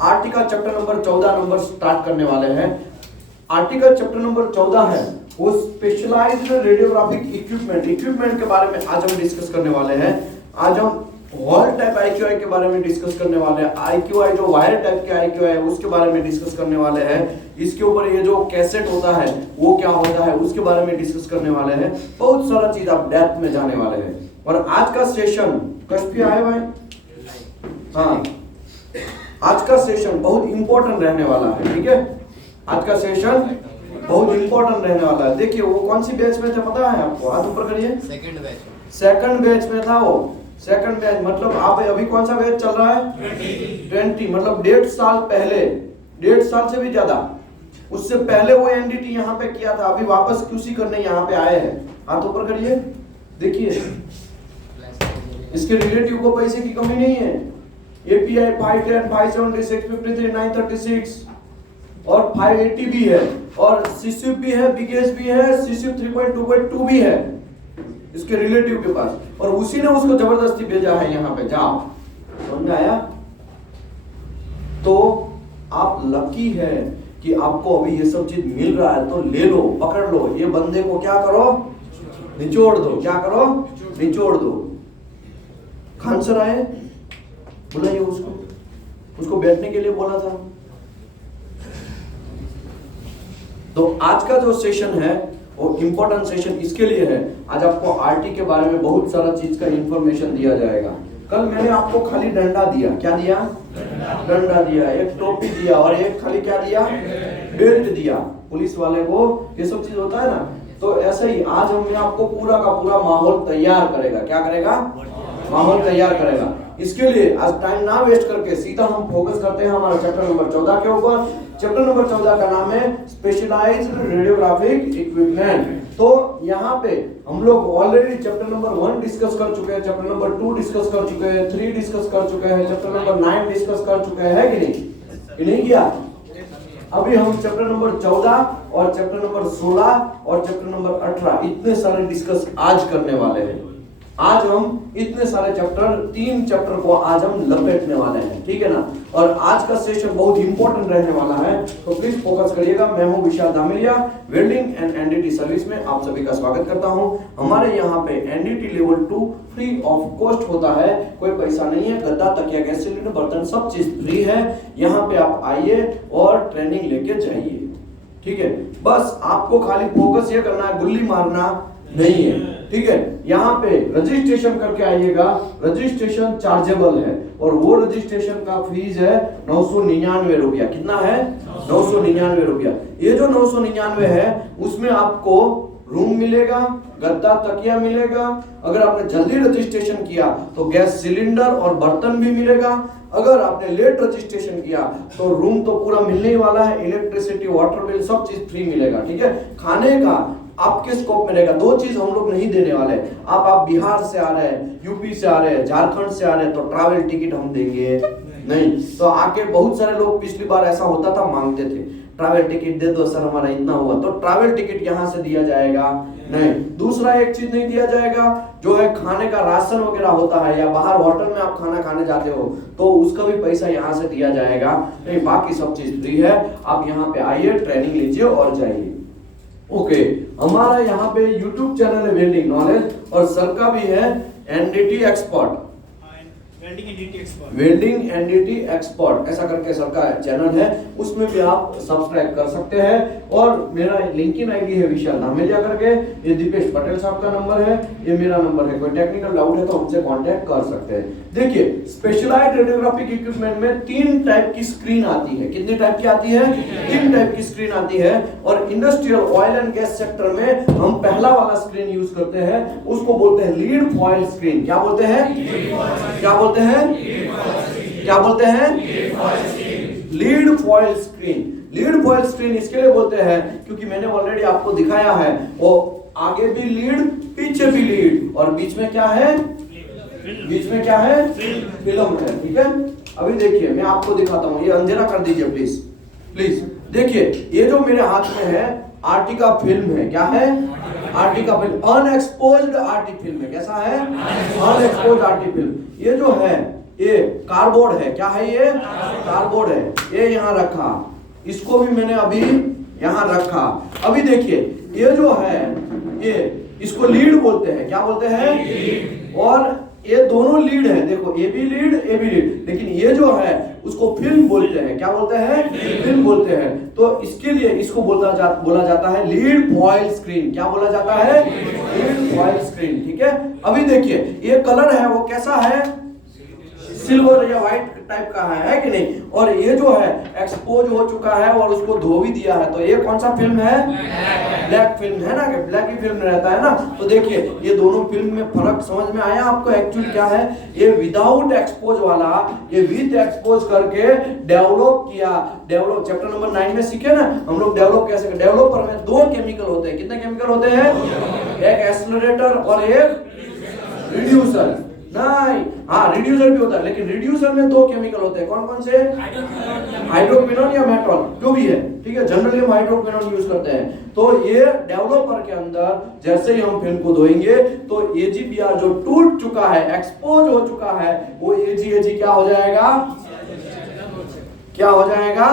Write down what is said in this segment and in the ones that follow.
Article chapter number 14 start करने वाले हैं। आर्टिकल चैप्टर नंबर 14 है वो स्पेशलाइज्ड रेडियोग्राफिक इक्विपमेंट के बारे में आज हम डिस्कस करने वाले हैं। आज हम हॉल टाइप आईक्यूआई के बारे में डिस्कस करने वाले हैं। आईक्यूआई जो वायर टाइप के आईक्यूआई है उसके बारे में डिस्कस करने वाले हैं। इसके ऊपर ये जो कैसेट होता है वो क्या होता है उसके बारे में डिस्कस करने वाले हैं। बहुत सारा चीज आप डेप्थ में जाने वाले हैं। और आज का सेशन कश्मीर आए भाई, हाँ आज का सेशन बहुत इंपॉर्टेंट रहने वाला है। ठीक है, आज का सेशन बहुत इंपॉर्टेंट रहने वाला है। देखिए वो कौन सी बैच में थे पता है आपको? हाथ ऊपर करिए। सेकंड बैच में था वो। सेकंड बैच मतलब आप अभी कौन सा बैच चल रहा है? 20 मतलब 1.5 साल पहले, 1.5 साल से भी ज्यादा, उससे पहले वो एनडीटी यहाँ पे किया था। अभी वापस क्यूसी करने यहाँ पे आए हैं। हाथ ऊपर करिए। देखिए इसके रिलेटिव को पैसे की कमी नहीं है। एपीआई 510 576 53 936 और 580 भी है और सीसीप भी है, बीकेएस भी है, सीसीप 3.2.2 भी है इसके रिलेटिव के पास। और उसी ने उसको जबरदस्ती भेजा है यहाँ पे, जाओ। समझ में आया? तो आप लकी है कि आपको अभी ये सब चीज मिल रहा है, तो ले लो, पकड़ लो। ये बंदे को क्या करो? निचोड़ दो। क्या करो? निचोड़ दो। खान सर आए, बुलाइए उसको बैठने के लिए बोला था। तो आज का जो सेशन है वो इम्पोर्टेंट सेशन इसके लिए है। आज आपको आरटी के बारे में बहुत सारा चीज का इंफॉर्मेशन दिया जाएगा। कल मैंने आपको खाली डंडा दिया। क्या दिया? डंडा दिया, एक टोपी दिया और एक खाली क्या दिया? बेल्ट दिया। पुलिस वाले को ये सब चीज होता है ना। तो ऐसे ही आज हमने आपको पूरा का पूरा माहौल तैयार करेगा। क्या करेगा? माहौल तैयार करेगा। इसके लिए आज टाइम ना वेस्ट करके सीधा हम फोकस करते हैं हमारा चैप्टर नंबर 14 के ऊपर। चैप्टर नंबर 14 का नाम है स्पेशलाइज्ड रेडियोग्राफिक इक्विपमेंट। तो यहाँ पे हम लोग ऑलरेडी चैप्टर नंबर 1 डिस्कस कर चुके हैं, चैप्टर नंबर 2 डिस्कस कर चुके हैं, 3 डिस्कस कर चुके हैं, चैप्टर नंबर 9 डिस्कस कर चुके हैं कि नहीं किया? अभी हम चैप्टर नंबर 14 और चैप्टर नंबर 16 और चैप्टर नंबर 18 इतने सारे डिस्कस आज करने वाले हैं। आज हम इतने सारे चैप्टर, 3 चैप्टर को आज हम लपेटने वाले हैं। ठीक है ना? और आज का सेशन बहुत इंपॉर्टेंट रहने वाला है, तो प्लीज फोकस करिएगा। मैं हूं विशाल Dameliya, welding and NDT service में आप सभी का स्वागत करता हूं। हमारे यहाँ पे NDT level 2 free of cost होता है, कोई पैसा नहीं है। गद्दा, तकिया, गैस सिलेंडर, बर्तन सब चीज फ्री है। यहाँ पे आप आइए और ट्रेनिंग लेके जाइए। ठीक है, बस आपको खाली फोकस ये करना है, गुल्ली मारना नहीं है। ठीक है, यहाँ पे रजिस्ट्रेशन करके आइएगा। रजिस्ट्रेशन चार्जेबल है और वो रजिस्ट्रेशन का फीस है 999 रुपया। कितना है? 999 रुपया। ये जो 999 है उसमें आपको रूम मिलेगा, गद्दा, तकिया मिलेगा। अगर आपने जल्दी रजिस्ट्रेशन किया तो गैस सिलेंडर और बर्तन भी मिलेगा। अगर आपने लेट रजिस्ट्रेशन किया तो रूम तो पूरा मिलने ही वाला है, इलेक्ट्रिसिटी, वाटर बिल सब चीज फ्री मिलेगा। ठीक है, खाने का आपके स्कोप में रहेगा। 2 चीज हम लोग नहीं देने वाले। आप बिहार से आ रहे हैं, यूपी से आ रहे हैं, झारखंड से आ रहे हैं तो ट्रैवल टिकट हम देंगे नहीं। तो आके बहुत सारे लोग पिछली बार ऐसा होता था, मांगते थे ट्रैवल टिकट दे दो सर, हमारा इतना हुआ। तो ट्रैवल टिकट यहाँ से दिया जाएगा नहीं। दूसरा एक चीज नहीं दिया जाएगा, जो है खाने का राशन वगैरह होता है, या बाहर होटल में आप खाना खाने जाते हो तो उसका भी पैसा यहाँ से दिया जाएगा नहीं। बाकी सब चीज फ्री है। आप यहाँ पे आइए, ट्रेनिंग लीजिए और जाइए। ओके, हमारा यहाँ पे YouTube चैनल है वेल्डिंग नॉलेज, और सर का भी है NDT expert, welding NDT expert ऐसा करके सर का चैनल है। उसमें भी आप सब्सक्राइब कर सकते हैं। और मेरा लिंकिन आईडी है विशाल दामेलिया करके। ये दीपेश पटेल साहब का नंबर है, ये मेरा नंबर है। कोई टेक्निकल डाउट है तो हमसे कांटेक्ट कर सकते हैं। देखिए, स्पेशलाइज्ड रेडियोग्राफिक इक्विपमेंट में 3 टाइप की स्क्रीन आती है। कितनी टाइप की आती है? 3 टाइप की स्क्रीन आती है। और industrial oil and gas sector में हम पहला वाला स्क्रीन यूज करते हैं, उसको बोलते हैं लीड फॉयल स्क्रीन। क्या बोलते हैं? क्या बोलते हैं? क्या बोलते हैं? Lead foil screen. Lead foil screen इसके लिए बोलते हैं क्योंकि मैंने ऑलरेडी आपको दिखाया है, वो आगे भी लीड, पीछे भी लीड, और बीच में क्या है? बीच में क्या है? फिल्म है। ठीक है, अभी देखिए मैं आपको दिखाता हूँ। ये अंधेरा कर दीजिए प्लीज, प्लीज। देखिए ये जो मेरे हाथ में है आरटी का फिल्म है। क्या है? आरटी का फिल्म, अनएक्सपोज्ड आरटी फिल्म है। कैसा है? Unexposed RT film. ये जो है ये कार्डबोर्ड है, क्या है ये? कार्डबोर्ड है। ये यहाँ रखा, इसको भी मैंने अभी यहाँ रखा। अभी देखिए ये जो है ये इसको लीड बोलते हैं, क्या बोलते हैं? और ये दोनों लीड है, देखो ए बी लीड, लेकिन ये जो है उसको फिल्म बोलते हैं, क्या बोलते हैं? फिल्म बोलते हैं। तो इसके लिए इसको बोला जाता है लीड फॉयल स्क्रीन। क्या बोला जाता है? Lead foil screen. ठीक है, अभी देखिए ये कलर है वो कैसा है? सिल्वर या व्हाइट टाइप का है कि नहीं? और ये जो है एक्सपोज हो चुका है और उसको धो भी दिया है, तो ये कौन सा फिल्म है? ब्लैक फिल्म है ना, कि ब्लैक ही फिल्म रहता है ना। तो देखिए ये दोनों फिल्म में फर्क समझ में आया आपको? एक्चुअली क्या है, ये विदाउट एक्सपोज वाला ये विद एक्सपोज करके डेवलप किया। डेवलप चैप्टर नंबर 9 में सीखे ना हम लोग डेवलप कैसे। डेवलपर में दो केमिकल होते हैं, कितने केमिकल होते हैं? एक एक्सेलरेटर और एक रिड्यूसर। नहीं, हाँ रिड्यूसर भी होता है, लेकिन रिड्यूसर में दो केमिकल होते हैं, कौन कौन से? हाइड्रोक्विनोन या मेटॉल, जो भी है। ठीक है, जनरली हम हाइड्रोक्विनोन यूज करते हैं। तो ये डेवलपर के अंदर जैसे ही हम फिल्म को धोएंगे तो AgBr जो टूट चुका है, एक्सपोज हो चुका है, वो Ag क्या हो जाएगा? क्या हो जाएगा?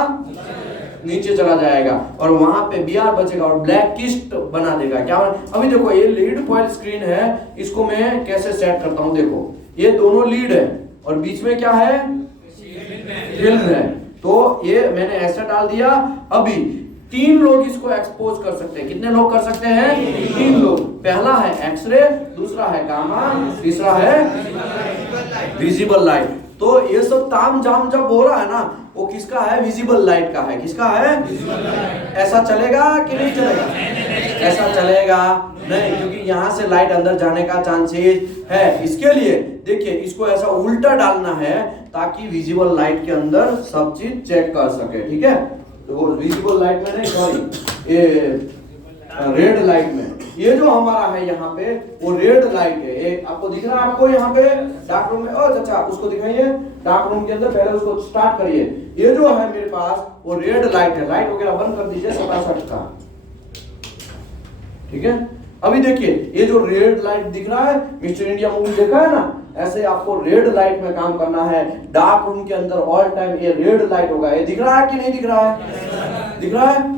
नीचे चला जाएगा और वहां पे Br बचेगा और ब्लैकिस्ट बना देगा। क्या? अभी देखो ये लीड फॉयल स्क्रीन है, इसको मैं कैसे सेट करता हूं। देखो ये दोनों लीड है और बीच में क्या है? फिल्म है। तो ये मैंने ऐसा डाल दिया। अभी 3 लोग इसको एक्सपोज कर सकते हैं। कितने लोग कर सकते हैं? 3 लोग। पहला है एक्सरे, दूसरा है गामा, तीसरा है विजिबल लाइट। तो ये सब ताम झाम जब हो रहा है ना, वो किसका है? विजिबल लाइट का है। किसका है? ऐसा चलेगा कि नहीं चलेगा? ऐसा चलेगा नहीं, क्योंकि यहाँ से लाइट अंदर जाने का चांसेस है। इसके लिए देखिए इसको ऐसा उल्टा डालना है ताकि विजिबल लाइट के अंदर सब चीज चेक कर सके। ठीक है, तो विजिबल लाइट में नहीं, सॉरी ये रेड लाइट में, ये जो हमारा है यहाँ पे वो रेड लाइट है। ये आपको दिख रहा है? आपको यहाँ पे डार्क रूम में, अच्छा उसको दिखाइए डार्क रूम के अंदर, पहले उसको स्टार्ट करिए। ये जो है मेरे पास वो रेड लाइट है। लाइट वगैरह बंद कर दीजिए 67 का। ठीक है, अभी देखिए ये जो रेड लाइट दिख रहा है, मिस्टर इंडिया मूवी देखा है ना, ऐसे आपको रेड लाइट में काम करना है। डार्क रूम के अंदर ऑल टाइम ये रेड लाइट होगा। ये दिख रहा है कि नहीं दिख रहा है? दिख रहा है?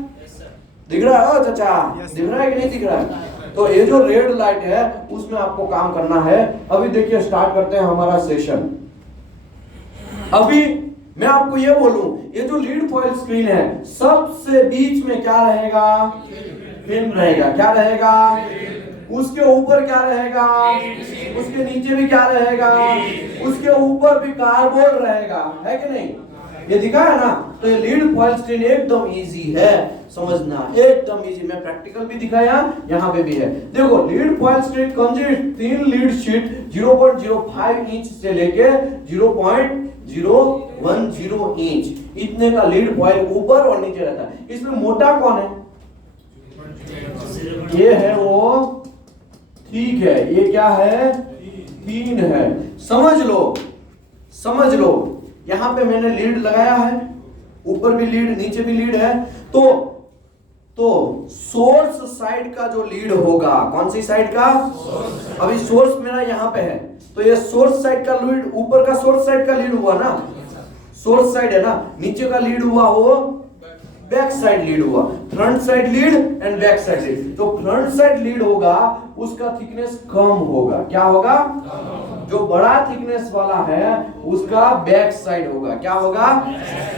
दिख रहा है? अच्छा दिख रहा है कि नहीं दिख रहा है? तो ये जो रेड लाइट है उसमें आपको काम करना है। अभी देखिए स्टार्ट करते हैं हमारा सेशन। अभी मैं आपको ये बोलूं, ये जो लीड फॉयल स्क्रीन है सबसे बीच में क्या रहेगा? फिल्म रहेगा। क्या रहेगा? उसके ऊपर क्या रहेगा? उसके नीचे भी क्या रहेगा? उसके ऊपर भी कार्डबोर्ड रहेगा, है कि नहीं? ये दिखा है ना। तो ये लीड फॉयल स्क्रीन एकदम इजी है समझना, एकदम इजी। मैं प्रैक्टिकल भी दिखाया, यहाँ पे भी है। देखो lead foil screen consist 3 lead sheet 0.05 inch से लेके 0.010 इंच, इतने का लीड फॉयल ऊपर और नीचे रहता है। इसमें मोटा कौन है? ये है वो, ठीक है। ये क्या है? 3 है। समझ लो, समझ लो। यहां पे मैंने लीड लगाया है, ऊपर भी लीड, नीचे भी लीड है। तो सोर्स साइड का जो लीड होगा, कौन सी साइड का? अभी सोर्स मेरा यहां पे है, तो ये सोर्स साइड का लीड, ऊपर का सोर्स साइड का लीड हुआ ना, सोर्स साइड है ना। नीचे का लीड हुआ वो बैक साइड लीड हुआ। Front side lead and back side lead. तो फ्रंट साइड लीड होगा उसका थिकनेस कम होगा। क्या होगा? जो बड़ा थिकनेस वाला है उसका बैक साइड होगा। क्या होगा?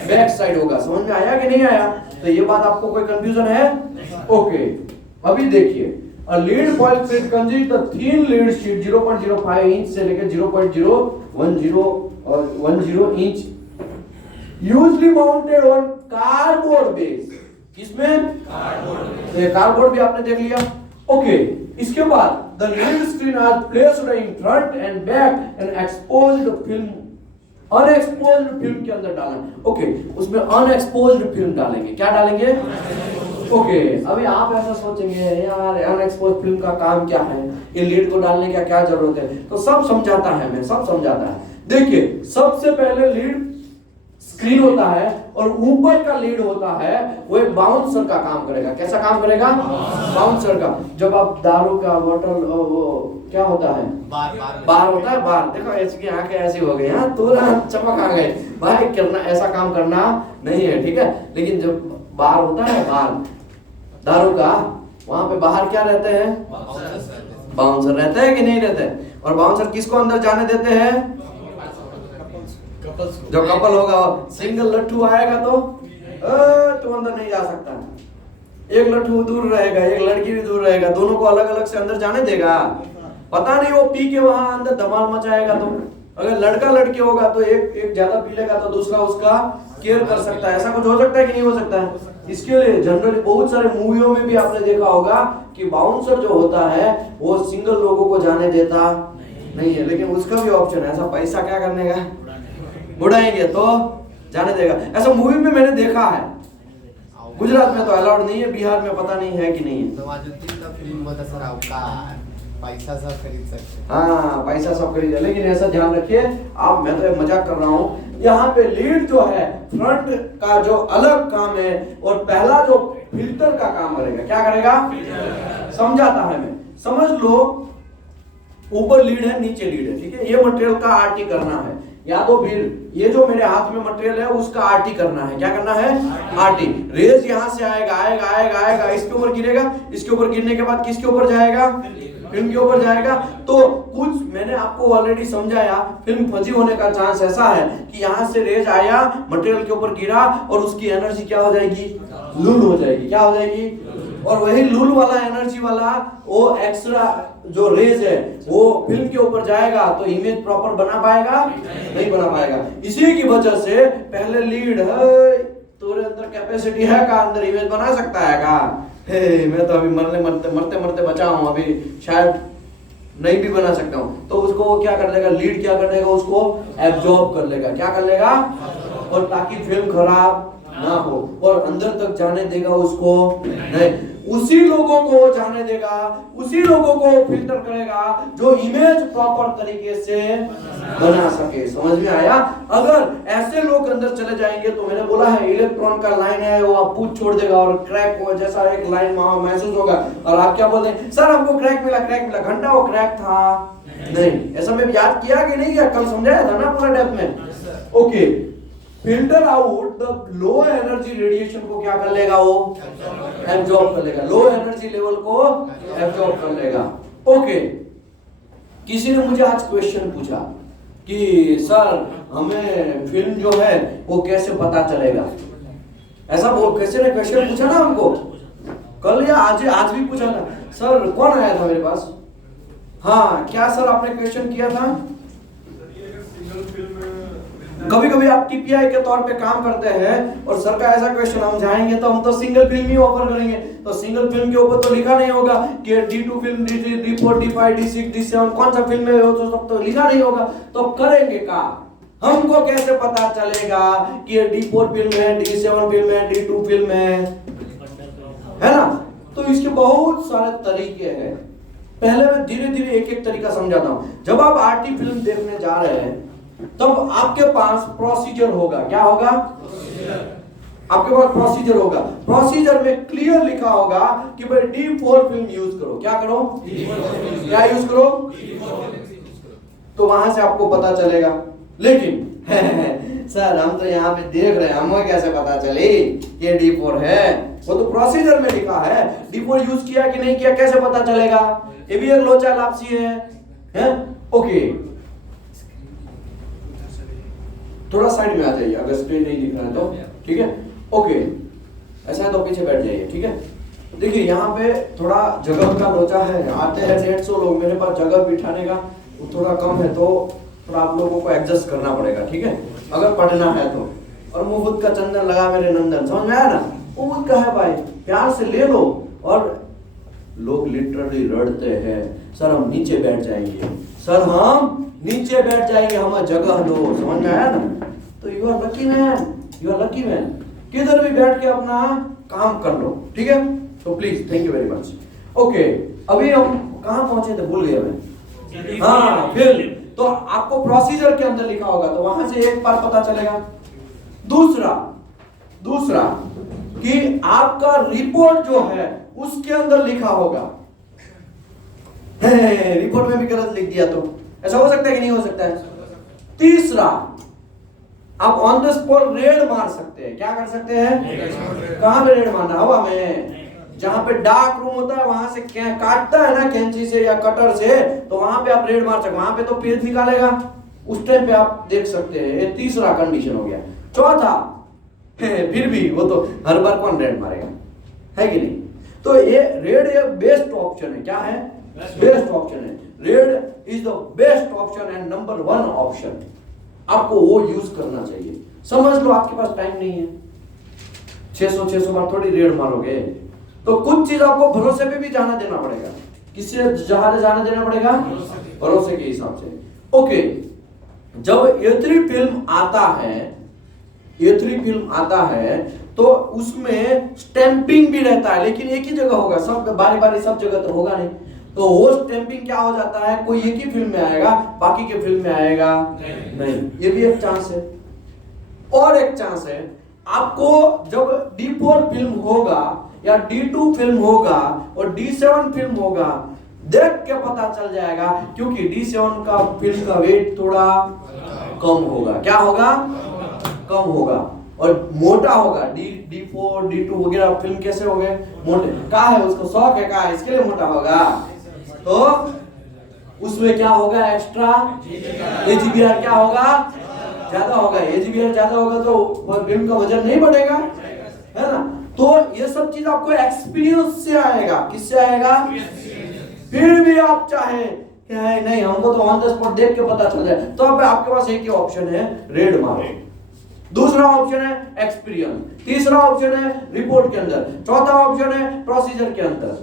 बैक साइड होगा। समझ में आया कि नहीं आया? तो ये बात आपको कोई कंफ्यूजन है? ओके, अभी देखिए A lead foil sheet consists of thin lead sheet 0.05 inch से लेकर 0.010 inch, usually mounted on cardboard base। किसमें? कार्डबोर्ड भी आपने देख लिया। ओके, इसके बाद the lead screen are placed in front and back and exposed film, unexposed film के अंदर डालना। ओके, उसमें unexposed film डालेंगे। क्या डालेंगे? ओके, अभी आप ऐसा सोचेंगे यार अनएक्सपोज फिल्म का काम क्या है, ये लीड को डालने का क्या जरूरत है? तो सब समझाता है, मैं सब समझाता है। देखिए सबसे पहले लीड स्क्रीन होता है और ऊपर का लीड होता है, वो एक बाउंसर का काम करेगा। कैसा काम करेगा? बाउंसर का। जब आप दारू का बोतल, वो क्या होता है, बार होता है, बार। देखो इसकी आंखें ऐसी हो गई, हाँ तुरंत चमक आ गई भाई, करना ऐसा काम करना नहीं है, ठीक है। लेकिन जब बार होता है, बार दारू का, वहां पे बाहर क्या रहते हैं? बाउंसर रहते हैं कि नहीं रहते? और बाउंसर किसको अंदर जाने देते हैं? जो कपल होगा। सिंगल लट्ठू आएगा तो अंदर नहीं जा सकता, एक लट्ठू दूर रहेगा, एक लड़की भी दूर रहेगा, दोनों को अलग अलग से अंदर जाने देगा? पता नहीं, वो पी के वहां अंदर धमाल मचाएगा। तो अगर लड़का लड़की होगा तो एक ज्यादा पी लेगा तो दूसरा उसका केयर कर सकता है। ऐसा कुछ हो सकता है कि नहीं हो सकता है? इसके लिए जनरली बहुत सारे मूवियों में भी आपने देखा होगा कि बाउंसर जो होता है वो सिंगल लोगों को जाने देता नहीं है, लेकिन उसका भी ऑप्शन है, ऐसा पैसा क्या करने का, उड़ाएंगे तो जाने देगा। ऐसा मूवी में मैंने देखा है। गुजरात में तो अलाउड नहीं है, बिहार में पता नहीं है कि नहीं है। पैसा सब खरीद सकते, हाँ पैसा सब खरीद, लेकिन ऐसा ध्यान रखिए आप, मैं तो मजाक कर रहा हूँ। यहाँ पे लीड जो है फ्रंट का जो अलग काम है, और पहला जो फिल्टर का काम करेगा, क्या करेगा? समझाता है, मैं समझ लो। ऊपर लीड है, नीचे लीड है, ठीक है। ये मटेरियल का आरटी करना है, या तो फिर ये जो मेरे हाथ में मटेरियल है उसका आरटी करना है। क्या करना है? आरटी। रेज यहाँ से आएगा आएगा आएगा आएगा, इसके ऊपर गिरेगा, इसके ऊपर गिरने के बाद किसके ऊपर जाएगा? फिल्म के ऊपर जाएगा। तो कुछ मैंने आपको ऑलरेडी समझाया, फिल्म फजी होने का चांस ऐसा है कि यहाँ से रेज आया, मटेरियल के ऊपर गिरा, और उसकी एनर्जी क्या हो जाएगी? लूल हो जाएगी। क्या हो जाएगी? और वही लूल वाला एनर्जी वाला वो एक्स्ट्रा जो रेज है वो फिल्म के ऊपर जाएगा, तो इमेज प्रॉपर बना पाएगा? नहीं बना पाएगा। इसी की वजह से पहले लीड है, तुम्हारे अंदर कैपेसिटी है का अंदर इमेज बना सकता है का? मैं तो अभी मरते बचा हूं, अभी शायद नहीं भी बना सकता हूं। तो उसको वो क्या कर लेगा? लीड क्या कर लेगा? उसको एब्जॉर्ब कर लेगा। क्या कर लेगा? और ताकि फिल्म खराब ना हो, और अंदर तक जाने देगा उसको नहीं। उसी लोगों को जाने देगा, उसी लोगों को फिल्टर करेगा जो इमेज प्रॉपर तरीके से बना सके। समझ में आया? अगर ऐसे लोग अंदर चले जाएंगे तो मैंने बोला है इलेक्ट्रॉन का लाइन है वो आप पूछ छोड़ देगा और क्रैक हो जैसा एक लाइन महसूस होगा, और आप क्या बोलते हैं? सर हमको क्रैक मिला, घंटा वो क्रैक था नहीं। ऐसा मैं याद किया कि नहीं किया? कल समझाया था ना पूरा डेप्थ में। Okay, filter out the low energy radiation को क्या कर लेगा? वो एब्जॉर्ब कर लेगा, लो एनर्जी लेवल को एब्जॉर्ब कर लेगा। ओके, किसी ने मुझे आज क्वेश्चन पूछा कि सर हमें फिल्म जो है वो कैसे पता चलेगा? ऐसा बोल कैसे ने क्वेश्चन पूछा ना हमको, कल या आज भी पूछा था। सर कौन आया था मेरे पास? हाँ क्या सर आपने क्वेश्चन किया था? कभी कभी आप टीपीआई के तौर पे काम करते हैं और सर का ऐसा क्वेश्चन हम जाएंगे तो हम तो सिंगल फिल्म ही ऑफर करेंगे, तो सिंगल फिल्म के ऊपर तो लिखा नहीं होगा कि D2 film, D3, D4, D5, D6, D7 कौन सा फिल्म है, वो तो सब तो लिखा नहीं होगा। तो करेंगे का? हमको कैसे पता चलेगा कि ये D4 फिल्म है, D7 फिल्म है, D2 फिल्म है ना? तो इसके बहुत सारे तरीके हैं। पहले मैं धीरे धीरे एक एक तरीका समझाता हूं। जब आप आरटी फिल्म देखने जा रहे हैं तब आपके पास प्रोसीजर होगा। क्या होगा? आपके पास प्रोसीजर होगा। प्रोसीजर में क्लियर लिखा होगा कि भाई D4 फिल्म यूज करो। क्या करो? क्या यूज करो? तो वहां से आपको पता चलेगा। लेकिन सर हम तो यहाँ पे देख रहे हैं, हमें कैसे पता चले ये D4 है? वो तो प्रोसीजर में लिखा है। D4 यूज किया कि नहीं किया कैसे पता चलेगा? ये भी एक लोचा लापसी है? ओके, थोड़ा साइड में आ जाइए अगर स्क्रीन नहीं दिख रहा है तो, ठीक है? ओके, ऐसा है तो पीछे बैठ जाइए, ठीक है? देखिए यहाँ पे थोड़ा जगह का लोचा है, आते हैं 150 लोग, मेरे पास जगह बिठाने का थोड़ा कम है, तो थोड़ा आप लोगों को एडजस्ट करना पड़ेगा, ठीक है? अगर पढ़ना है तो। और मुफ्त का चंदन लगा मेरे नंदन, समझ में आया ना? मुफ्त का है भाई, प्यार से ले लो। और लोग लिटरली रड़ते हैं, सर हम नीचे बैठ जाएंगे, सर हम नीचे बैठ जाएंगे, हमें जगह दो। समझ में आया ना? तो you are lucky man, you are lucky man. किधर भी बैठ के अपना काम कर लो, ठीक है? तो please, thank you very much. Okay, अभी हम कहाँ पहुंचे थे? भूल गया मैं। हाँ, फिर तो आपको प्रोसीजर के अंदर लिखा होगा, तो वहां से एक बार पता चलेगा। दूसरा कि आपका रिपोर्ट जो है उसके अंदर लिखा होगा। रिपोर्ट में भी गलत लिख दिया तो ऐसा हो सकता है कि नहीं हो सकता है? तीसरा, आप ऑन द स्पॉट रेड मार सकते हैं। क्या कर सकते हैं? कहां पे रेड मारना? हवा में। जहां पे डार्क रूम होता है वहां से काटता है ना कैंची से या कटर से, तो वहां पे आप रेड मार सकते। वहां पे तो पेज निकालेगा, उस टाइम पे आप देख सकते हैं। ये तीसरा कंडीशन हो गया। चौथा, फिर भी वो तो हर बार कौन रेड मारेगा, है कि नहीं? तो ये रेड ये बेस्ट ऑप्शन है। क्या है? बेस्ट ऑप्शन है। Red is the best option and number 1 option. आपको वो यूज करना चाहिए। समझ लो आपके पास टाइम नहीं है, 600 बार थोड़ी रेड मारोगे। तो कुछ चीज आपको भरोसे पे भी जाना देना पड़ेगा। किससे जाना देना पड़ेगा? भरोसे के हिसाब से। ओके, जब A3 फिल्म आता है तो उसमें स्टैंपिंग भी रहता है, लेकिन एक ही जगह होगा, सब बारी सब जगह तो होगा नहीं। तो वो स्टैंपिंग क्या हो जाता है, कोई एक ही फिल्म में आएगा, बाकी के फिल्म में आएगा नहीं। ये भी एक चांस है। और एक चांस है, आपको जब D4 फिल्म होगा या D2 फिल्म होगा और D7 फिल्म होगा, देख के पता चल जाएगा, क्योंकि D7 का फिल्म का वेट थोड़ा कम होगा। क्या होगा? कम होगा और मोटा होगा। D4 D2 वगैरह फिल्म कैसे हो गए? मोटे। क्या है उसको शौक है, क्या है इसके लिए मोटा होगा, तो उसमें क्या होगा? एक्स्ट्रा AGBR क्या होगा? ज्यादा होगा। AGBR ज्यादा होगा तो फिल्म का वजन नहीं बढ़ेगा, है ना? तो ये सब चीज आपको एक्सपीरियंस से आएगा। किससे आएगा? फिर भी आप चाहे क्या है, नहीं हमको तो ऑन द स्पॉट देख के पता चल जाए, तो अब आपके पास एक ही ऑप्शन है, रेड मारो। दूसरा ऑप्शन है एक्सपीरियंस। तीसरा ऑप्शन है रिपोर्ट के अंदर। चौथा ऑप्शन है प्रोसीजर के अंदर।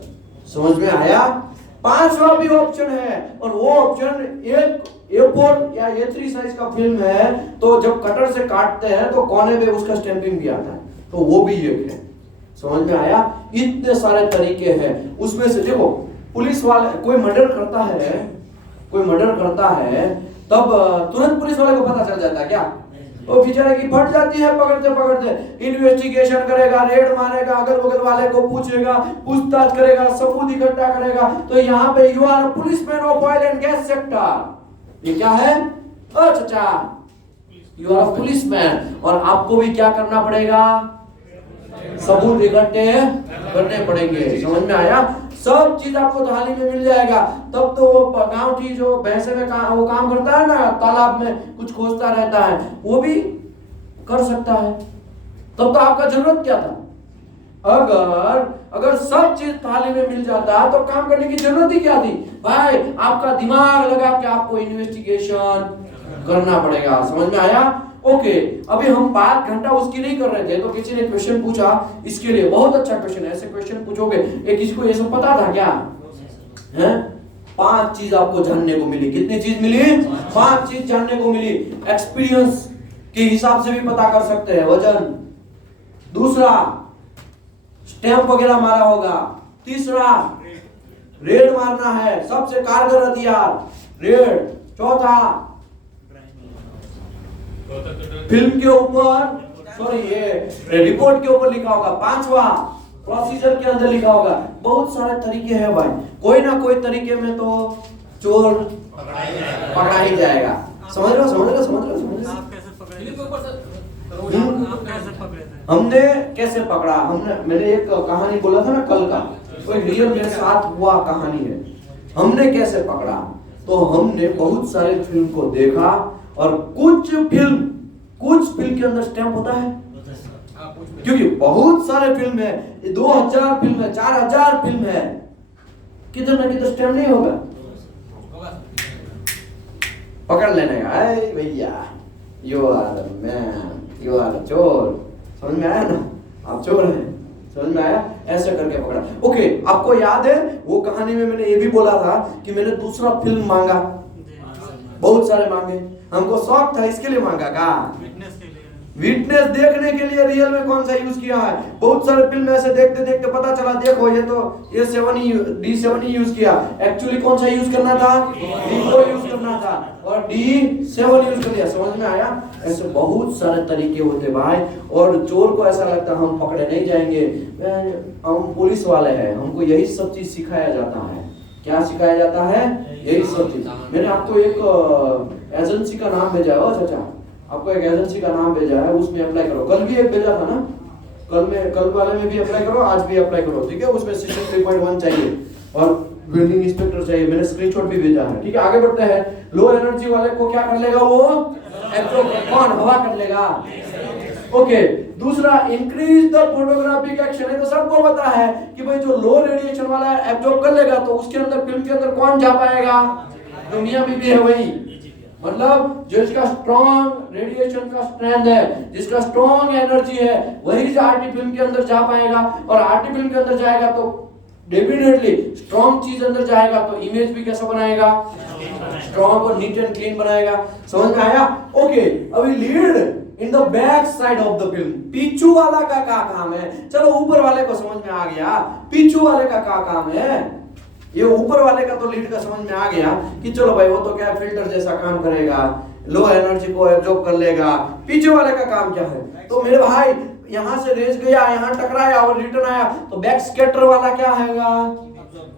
समझ में आया? पांचवा भी ऑप्शन है, और वो ऑप्शन एक A4 या A3 साइज का फिल्म है, तो जब कटर से काटते हैं तो कोने पे उसका स्टैंपिंग भी आता है, तो वो भी एक है। समझ में आया? इतने सारे तरीके हैं। उसमें से देखो, पुलिस वाले कोई मर्डर करता है तब तुरंत पुलिस वाले को पता चल जाता है क्या? वो बेचारे की फट जाती है पकड़ते इन्वेस्टिगेशन करेगा, रेड मारेगा, अगल बगल वाले को पूछेगा, पूछताछ करेगा, सबूत इकट्ठा करेगा। तो यहाँ पे you are policeman of oil and gas sector. ये क्या है? अच्छा, यू आर पुलिसमैन, और आपको भी क्या करना पड़ेगा? सबूत इकट्ठे करने पड़ेंगे। समझ में आया? सब चीज आपको थाली में मिल जाएगा। तब तो वो गांव की जो भैंसे में वो काम करता है ना, तालाब में कुछ खोजता रहता है, वो भी कर सकता है। तब तो आपका जरूरत क्या था? अगर सब चीज थाली में मिल जाता तो काम करने की जरूरत ही क्या थी भाई? आपका दिमाग लगा के आपको इन्वेस्टिगेशन करना पड़ेगा। समझ में आया? ओके, अभी हम 5 घंटा उसकी नहीं कर रहे थे, तो किसी ने क्वेश्चन पूछा इसके लिए, बहुत अच्छा क्वेश्चन है। ऐसे क्वेश्चन पूछोगे, एक किसी को ये सब पता था क्या? हैं? 5 चीज आपको जानने को मिली। कितनी चीज मिली? 5 चीज जानने को मिली। एक्सपीरियंस के हिसाब से भी पता कर सकते हैं वजन। दूसरा, स्टैंप वगैरह मारा होगा। तीसरा, रेड मारना है, सबसे कारगर हथियार रेड। चौथा, फिल्म के ऊपर ये रिपोर्ट के ऊपर लिखा होगा। पांचवा, प्रोसीजर के अंदर लिखा होगा। बहुत सारे तरीके हैं भाई, कोई ना कोई तरीके में तो चोर पकड़ा ही जाएगा। समझ रहे हो? हमने कैसे पकड़ा? मैंने एक कहानी बोला था ना कल का, तो एक रियल मेरे साथ हुआ कहानी है। हमने कैसे पकड़ा? तो हमने बहुत सारे फिल्म को देखा, और कुछ फिल्म के अंदर स्टैंप होता है, क्योंकि बहुत सारे फिल्म है, 2000 फिल्म है, 4000 फिल्म है, किधर ना किधर स्टैंप नहीं होगा। पकड़ लेने का, अरे भैया you are man, you are चोर। समझ में आया ना? आप चोर हैं। समझ में आया? ऐसे करके पकड़ा। ओके, आपको याद है वो कहानी में मैंने ये भी बोला था कि मैंने दूसरा फिल्म मांगा, बहुत सारे मांगे। हमको शौक था, इसके लिए मांगा का विटनेस देखने के लिए रियल में कौन सा यूज किया है। बहुत सारे फिल्म ऐसे देखते देखते पता चला, देखो ये तो D7 ही यूज किया। एक्चुअली कौन सा यूज करना था? D4 यूज करना था। और D7 यूज कर लिया। समझ में आया? ऐसे बहुत सारे तरीके होते भाई, और चोर को ऐसा लगता है हम पकड़े नहीं जाएंगे, हम पुलिस वाले हैं, हमको यही सब चीज सिखाया जाता है। क्या सिखाया जाता है? यही सब चीज। मैंने आपको एक एजेंसी का नाम भेजा है चाचा, आपको एक एजेंसी का नाम भेजा है, उसमें अप्लाई करो। कल भी एक भेजा था ना, कल वाले में भी अप्लाई करो, आज भी अप्लाई करो, ठीक है? उसमें सेक्शन 3.1 चाहिए और बिल्डिंग इंस्पेक्टर चाहिए। मैंने स्क्रीनशॉट भी भेजा है, ठीक है? आगे बढ़ते हैं। लो एनर्जी वाले को क्या कर लेगा वो? एब्जॉर्ब। कौन? हवा कर लेगा। ओके। दूसरा, इंक्रीज द फोटोग्राफिक एक्शन। है तो सबको पता है कि भाई जो लो रेडिएशन वाला है एब्जॉर्ब कर लेगा, तो उसके अंदर, फिल्म के अंदर कौन जा पाएगा? जो मियां बीबी है वही, मतलब जिसका स्ट्रॉन्ग रेडिएशन का स्ट्रेंथ है, जिसका स्ट्रॉन्ग एनर्जी है, वही आरटी फिल्म के अंदर जा पाएगा। और आरटी फिल्म के अंदर जाएगा तो डेफिनेटली स्ट्रॉन्ग चीज अंदर जाएगा तो इमेज भी कैसा बनाएगा? स्ट्रॉन्ग और नीट एंड क्लीन बनाएगा। समझ में आया? ओके। अभी lead in the back side of the film, पीछू वाला का क्या काम है? चलो ऊपर वाले को समझ में आ गया, पीछू वाले का क्या काम है? ये ऊपर वाले का तो लीड का समझ में आ गया कि चलो भाई वो तो क्या फिल्टर जैसा काम करेगा, लो एनर्जी को एब्जॉर्ब कर लेगा। पीछे वाले का काम क्या है? तो मेरे भाई यहां से रेस गया, यहां टकराया और रिटर्न आया, तो बैक स्कैटर वाला क्या हैगा?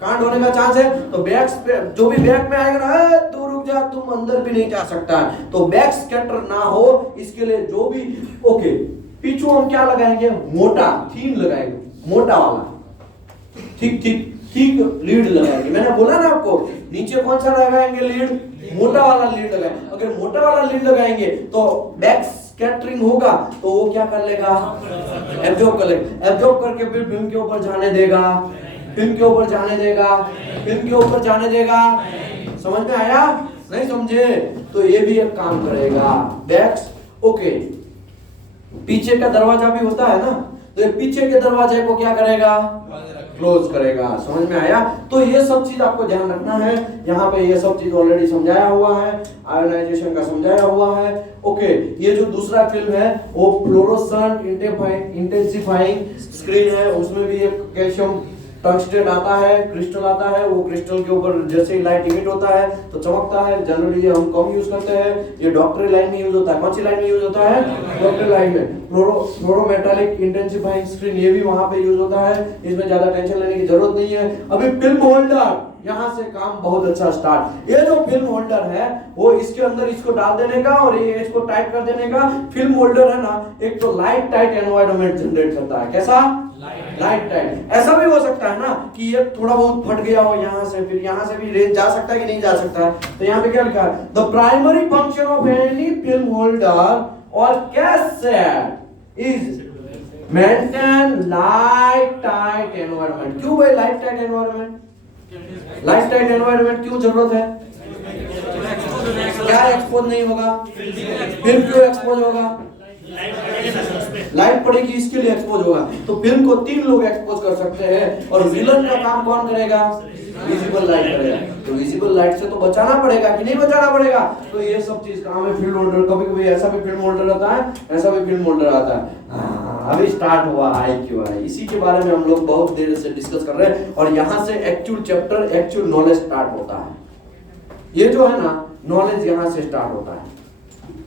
कांड होने का चांस है। तो बैक जो भी बैक में आएगा ना, तू रुक जा, तुम अंदर भी नहीं जा सकता। तो बैक स्कैटर ना हो इसके लिए जो भी, ओके, पीछू हम क्या लगाएंगे? मोटा थीम लगाएंगे, मोटा वाला, ठीक ठीक ठीक लीड लगाएंगे। मैंने बोला ना आपको, नीचे कौन सा लगाएंगे लीड? मोटा वाला लीड लगाएंगे। अगर मोटा वाला लीड लगाएंगे तो बैक स्कैटरिंग होगा, तो वो क्या कर लेगा? एब्जॉर्ब कर लेगा। एब्जॉर्ब करके फिर फिल्म के ऊपर जाने देगा, फिल्म के ऊपर जाने देगा, फिल्म के ऊपर जाने देगा। समझ में आया? नहीं समझे तो ये भी एक काम करेगा बैक्स। ओके। पीछे का दरवाजा भी होता है ना, तो ये पीछे के दरवाजे को क्या करेगा? क्लोज करेगा। समझ में आया? तो ये सब चीज आपको ध्यान रखना है। यहाँ पे ये सब चीज ऑलरेडी समझाया हुआ है, आयोनाइजेशन का समझाया हुआ है। ओके। ये जो दूसरा फिल्म है वो फ्लोरोसेंट इंटेंसिफाइंग स्क्रीन है, उसमें भी एक कैल्शियम टंगस्टेन आता है, क्रिस्टल आता है। वो क्रिस्टल के ऊपर जैसे ही लाइट इमिट होता है तो चमकता है। जनरली हम कम यूज करते हैं, ये डॉक्टरी लाइन में यूज होता है। कौन सी लाइन में यूज होता है? डॉक्टरी लाइन में। फ्लोरोमेटालिक इंटेंसिफाइंग स्क्रीन, ये भी वहां पे यूज होता है। इसमें ज्यादा टेंशन लेने की जरूरत नहीं है। अभी फिल्म होल्डर, यहाँ से काम बहुत अच्छा स्टार्ट। ये जो फिल्म होल्डर है वो इसके अंदर इसको डाल देने का और ये इसको टाइट कर देने का। फिल्म होल्डर है ना, एक तो लाइट टाइट एनवायरनमेंट जनरेट करता है। कैसा? Light tight. ऐसा भी हो सकता है ना कि ये थोड़ा बहुत फट गया हो यहाँ से, फिर यहाँ से भी रेंज जा सकता है कि नहीं जा सकता है। तो यहाँ पे क्या लिखा है? The primary function of any film holder और cassette is maintain light tight environment. क्यों भाई light tight environment? Light tight environment क्यों जरूरत है? क्या एक्सपोज नहीं होगा? फिल्म क्यों एक्सपोज होगा? लाइट पड़ेगी इसके लिए एक्सपोज होगा। तो फिल्म को 3 लोग एक्सपोज कर सकते हैं और विलन का काम कौन करेगा? विजिबल लाइट करेगा। तो विजिबल लाइट से तो बचाना पड़ेगा कि नहीं बचाना पड़ेगा? तो ये सब चीज काम है फिल्म होल्डर। कभी कभी ऐसा भी फिल्म होल्डर आता है, ऐसा भी फिल्म होल्डर आता है। अभी स्टार्ट हुआ IQI, इसी के बारे में हम लोग बहुत देर से डिस्कस कर रहे हैं और यहाँ से actual chapter, actual knowledge start होता है। ये जो है ना नॉलेज यहाँ से स्टार्ट होता है।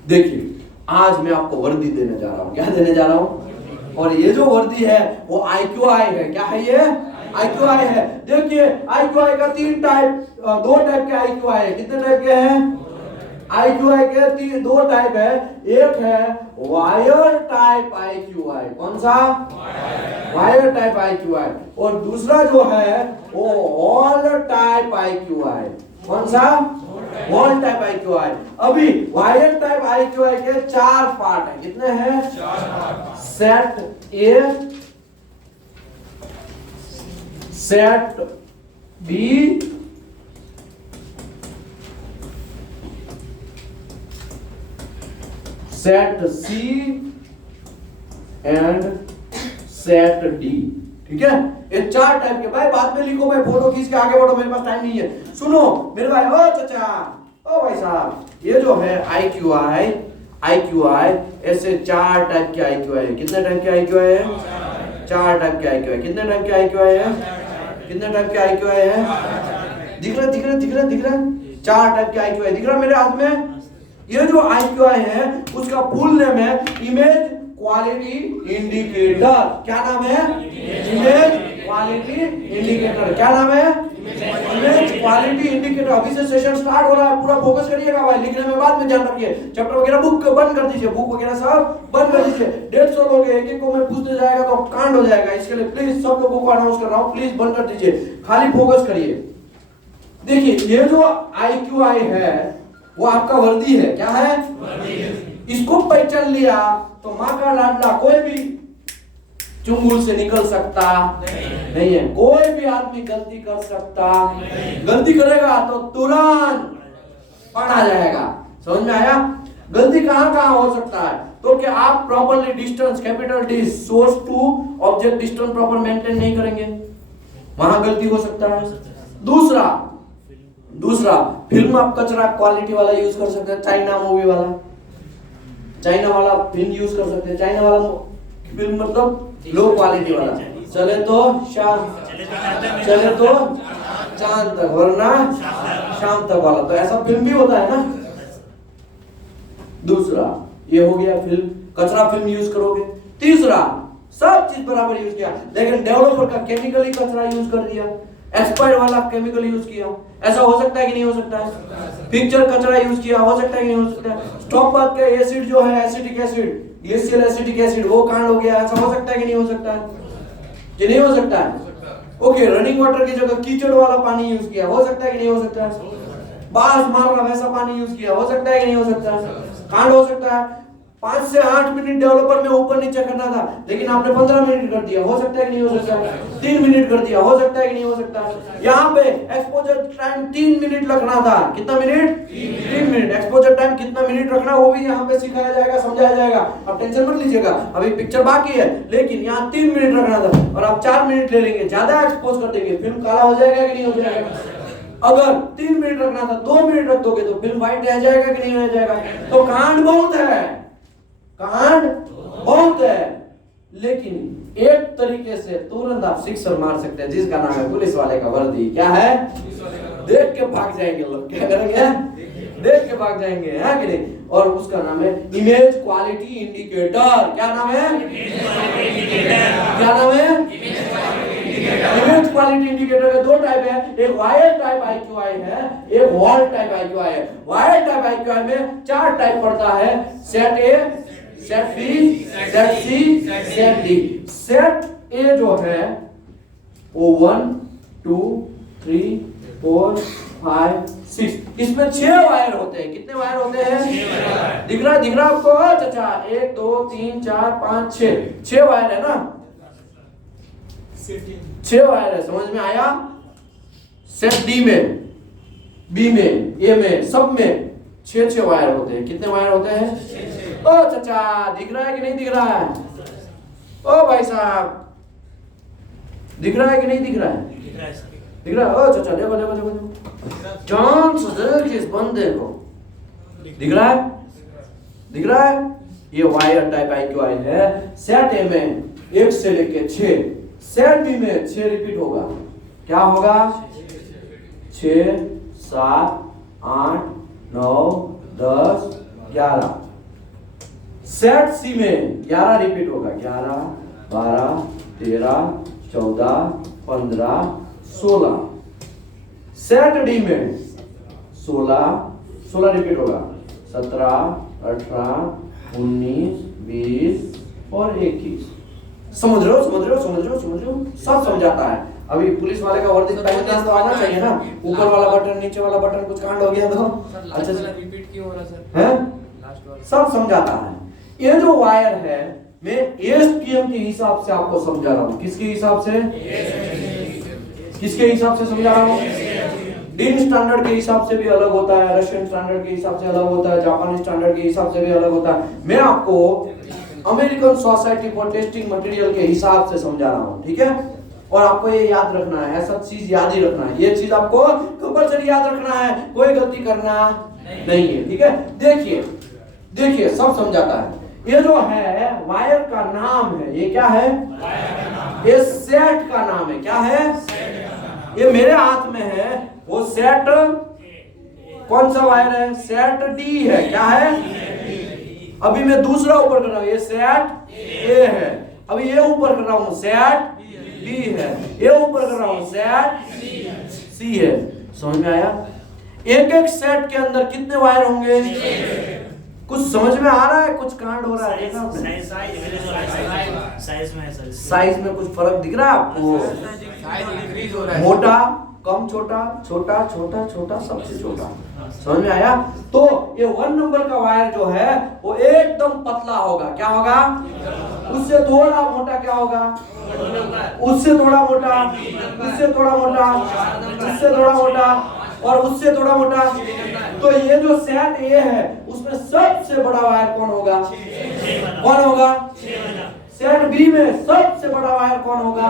देखिए आज मैं आपको वर्दी देने जा रहा हूँ। क्या देने जा रहा हूँ? और ये जो वर्दी है वो IQI है। क्या है ये? IQI है। देखिए IQI का 2 टाइप के IQI है। कितने टाइप के हैं? IQI के 2 टाइप है। एक है वायर टाइप IQI। कौन सा? Wire type IQI। और दूसरा जो है वो हॉल टाइप IQI। कौन सा? Hole type IQI। अभी वायर टाइप IQI के 4 पार्ट हैं। कितने हैं? 4 part. Set A, set B, set C and set D. ठीक है? ये 4 टाइप के। भाई बाद में लिखो, भाई फोटो खींच के आगे बढ़ो, मेरे पास टाइम नहीं है। सुनो मेरे भाई, ओ चाचा, ओ भाई साहब, ये जो है IQI ऐसे 4 टाइप के IQI है। कितने टाइप के IQI है? 4 टाइप के IQI। कितने टाइप के IQI है? कितने टाइप के IQI है? दिख रहा? 4 टाइप के IQI दिख रहा है मेरे हाथ में। ये जो IQI है उसका फुल नेम है इमेज क्वालिटी इंडिकेटर। क्या नाम है? Image quality indicator. क्या नाम है? Image quality indicator. अभी से सेशन स्टार्ट हो रहा है, पूरा फोकस करिएगा भाई, लिखने में बाद में ध्यान रखिए। चैप्टर वगैरह बुक बंद कर दीजिए, बुक वगैरह सब बंद कर दीजिए। 150 लोग हैं, एक-एक को मैं पूछते जाएगा तो कांड हो जाएगा। इसके लिए प्लीज सब लोगों को अनाउंस कर रहा हूं, प्लीज बंद कर दीजिए, खाली फोकस करिए। देखिए ये जो IQI है वो आपका वर्दी है। क्या है? वर्दी है। इसको पहचान लिया तो माँ का लाडला कोई भी चुंगल से निकल सकता नहीं है। कोई भी आदमी गलती कर सकता नहीं। गलती करेगा तो तुरंत पकड़ा जाएगा। समझ में आया? गलती कहां कहां हो सकता है? तो कि आप properly distance capital D source to object distance proper maintain नहीं करेंगे, वहां गलती हो सकता है। दूसरा फिल्म आप कचरा क्वालिटी वाला यूज कर सकते हैं, चाइना मूवी वाला, चाइना वाला फिल्म यूज कर सकते हैं। चाइना वाला फिल्म मतलब लो क्वालिटी वाला, चले तो चांद तक वरना शाम तक वाला, तो ऐसा फिल्म भी होता है ना। दूसरा ये हो गया फिल्म, कचरा फिल्म यूज करोगे। तीसरा सब चीज बराबर यूज किया, लेकिन डेवलपर का केमिकली कचरा यूज कर दिया, एक्सपायर वाला केमिकल यूज किया। ऐसा हो सकता है कि नहीं हो सकता है? पिक्चर कचरा यूज किया, हो सकता है कि नहीं हो सकता है? स्टॉप बात का एसिड जो है acetic acid, glacial acetic acid, वो कांड हो गया। ऐसा हो सकता है कि नहीं हो सकता है? कि नहीं हो सकता है? ओके, रनिंग वाटर की जगह कीचड़ वाला पानी यूज किया, हो सकता है कि नहीं हो सकता है? बास मार रहा वैसा पानी यूज किया, हो सकता है कि नहीं हो सकता है? कांड हो सकता है। 5 से 8 मिनट डेवलपर में ऊपर नीचे करना था, लेकिन आपने 15 मिनट कर दिया, हो सकता है कि नहीं हो सकता है? 3 मिनट कर दिया, हो सकता है कि नहीं हो सकता है? यहाँ पे एक्सपोजर टाइम 3 मिनट रखना था। कितना मिनट? 3 मिनट। एक्सपोजर टाइम कितना मिनट रखना वो भी यहाँ पे सिखाया जाएगा, समझाया जाएगा। आप टेंशन मत लीजिएगा, अभी पिक्चर बाकी है, लेकिन यहाँ 3 मिनट रखना था और आप 4 मिनट ले लेंगे, ज्यादा एक्सपोज कर देंगे, फिल्म काला हो जाएगा कि नहीं हो जाएगा? अगर 3 मिनट रखना था 2 मिनट रख दोगे तो फिल्म व्हाइट रह जाएगा कि नहीं रह जाएगा? तो कांड बहुत है, कांड बहुत है, लेकिन एक तरीके से तुरंत आप सिक्सर मार सकते हैं, जिसका नाम है पुलिस वाले का वर्दी। क्या है? देख के भाग जाएंगे लोग। क्या करेंगे? देख के भाग जाएंगे, है कि नहीं? और उसका नाम है इमेज क्वालिटी इंडिकेटर। क्या नाम है? क्या नाम है? इमेज क्वालिटी इंडिकेटर के 2 टाइप है, एक वायर टाइप IQI है, एक वॉल टाइप IQI है। वायर टाइप IQI में 4 टाइप पड़ता है, set A, set B, set C, set D। Set A जो है वो 1 2 3 4 5 6, इसमें 6 वायर होते हैं। कितने वायर होते हैं? 6 वायर। दिख रहा आपको? चाचा 1 2 3 4 5 6 वायर है ना? 6 वायर है, समझ में आया? सेट D में, B में, A में, सब में 6 वायर होते हैं। कितने वायर होते हैं? ओ चाचा दिख रहा है कि नहीं दिख रहा है? ओ भाई साहब दिख रहा है कि नहीं दिख रहा है? दिख रहा है। ओ चाचा देखो देखो देखो, जान से इस बंदे को दिख रहा है? दिख रहा है? ये वायर टाइप IQI है। सेट A में 1 से लेके 6, सेट B में 6 रिपीट होगा। क्या होगा? 6 7 8 9 10 11। सेट C में 11 रिपीट होगा, 11 12 13 14 15 16। सेट D में 16 रिपीट होगा, 17 18 19 20 और 21। समझ रहे हो? सब समझाता है। अभी पुलिस वाले का वर्दी पहनना तो आना चाहिए ना, ऊपर वाला बटन नीचे वाला बटन कुछ कांड हो गया तो अच्छा रिपीट क्यों हो रहा सर? है? लास्ट वाला सब समझाता है। ये जो वायर है मैं ASTM के हिसाब से आपको समझा रहा हूँ। किसके हिसाब से? किसके हिसाब से समझा रहा हूँ? DIN स्टैंडर्ड के हिसाब से भी अलग होता है, रशियन स्टैंडर्ड के हिसाब से अलग होता है, जापानी स्टैंडर्ड के हिसाब से भी अलग होता है। मैं आपको American society for testing material के हिसाब से समझा रहा हूँ, ठीक है? और आपको ये याद रखना है, ऐसा चीज याद ही रखना है, ये चीज आपको कंपल्सरी याद रखना है, कोई गलती करना नहीं है, ठीक है? देखिए सब समझाता है। ये जो है वायर का नाम है, ये क्या है? ये सेट का नाम है। क्या है? ये मेरे हाथ में है, वो सेट कौन सा वायर है? सेट डी है। क्या है? अभी मैं दूसरा ऊपर कर रहा हूं, ये सेट ए है। अभी ये ऊपर कर रहा हूं, सेट बी है। ये ऊपर कर रहा हूं, सेट सी है। समझ में आया? एक एक सेट के अंदर कितने वायर होंगे? कुछ समझ में आ रहा है? कुछ कांड हो रहा है? देखा आपने? साइज में कुछ फर्क दिख रहा है आपको? इंक्रीज हो रहा है। मोटा, कम, छोटा, छोटा, छोटा, छोटा, सबसे छोटा। समझ में आया? तो ये 1 नंबर का वायर जो है वो एकदम पतला होगा। क्या होगा? उससे थोड़ा मोटा क्या होगा? उससे थोड़ा मोटा, उससे थोड़ा मोटा, उससे थोड़ा मोटा और उससे थोड़ा मोटा। तो ये जो सेट ए है उसमें सबसे बड़ा वायर कौन होगा? कौन होगा? सेट बी में सबसे बड़ा वायर कौन होगा?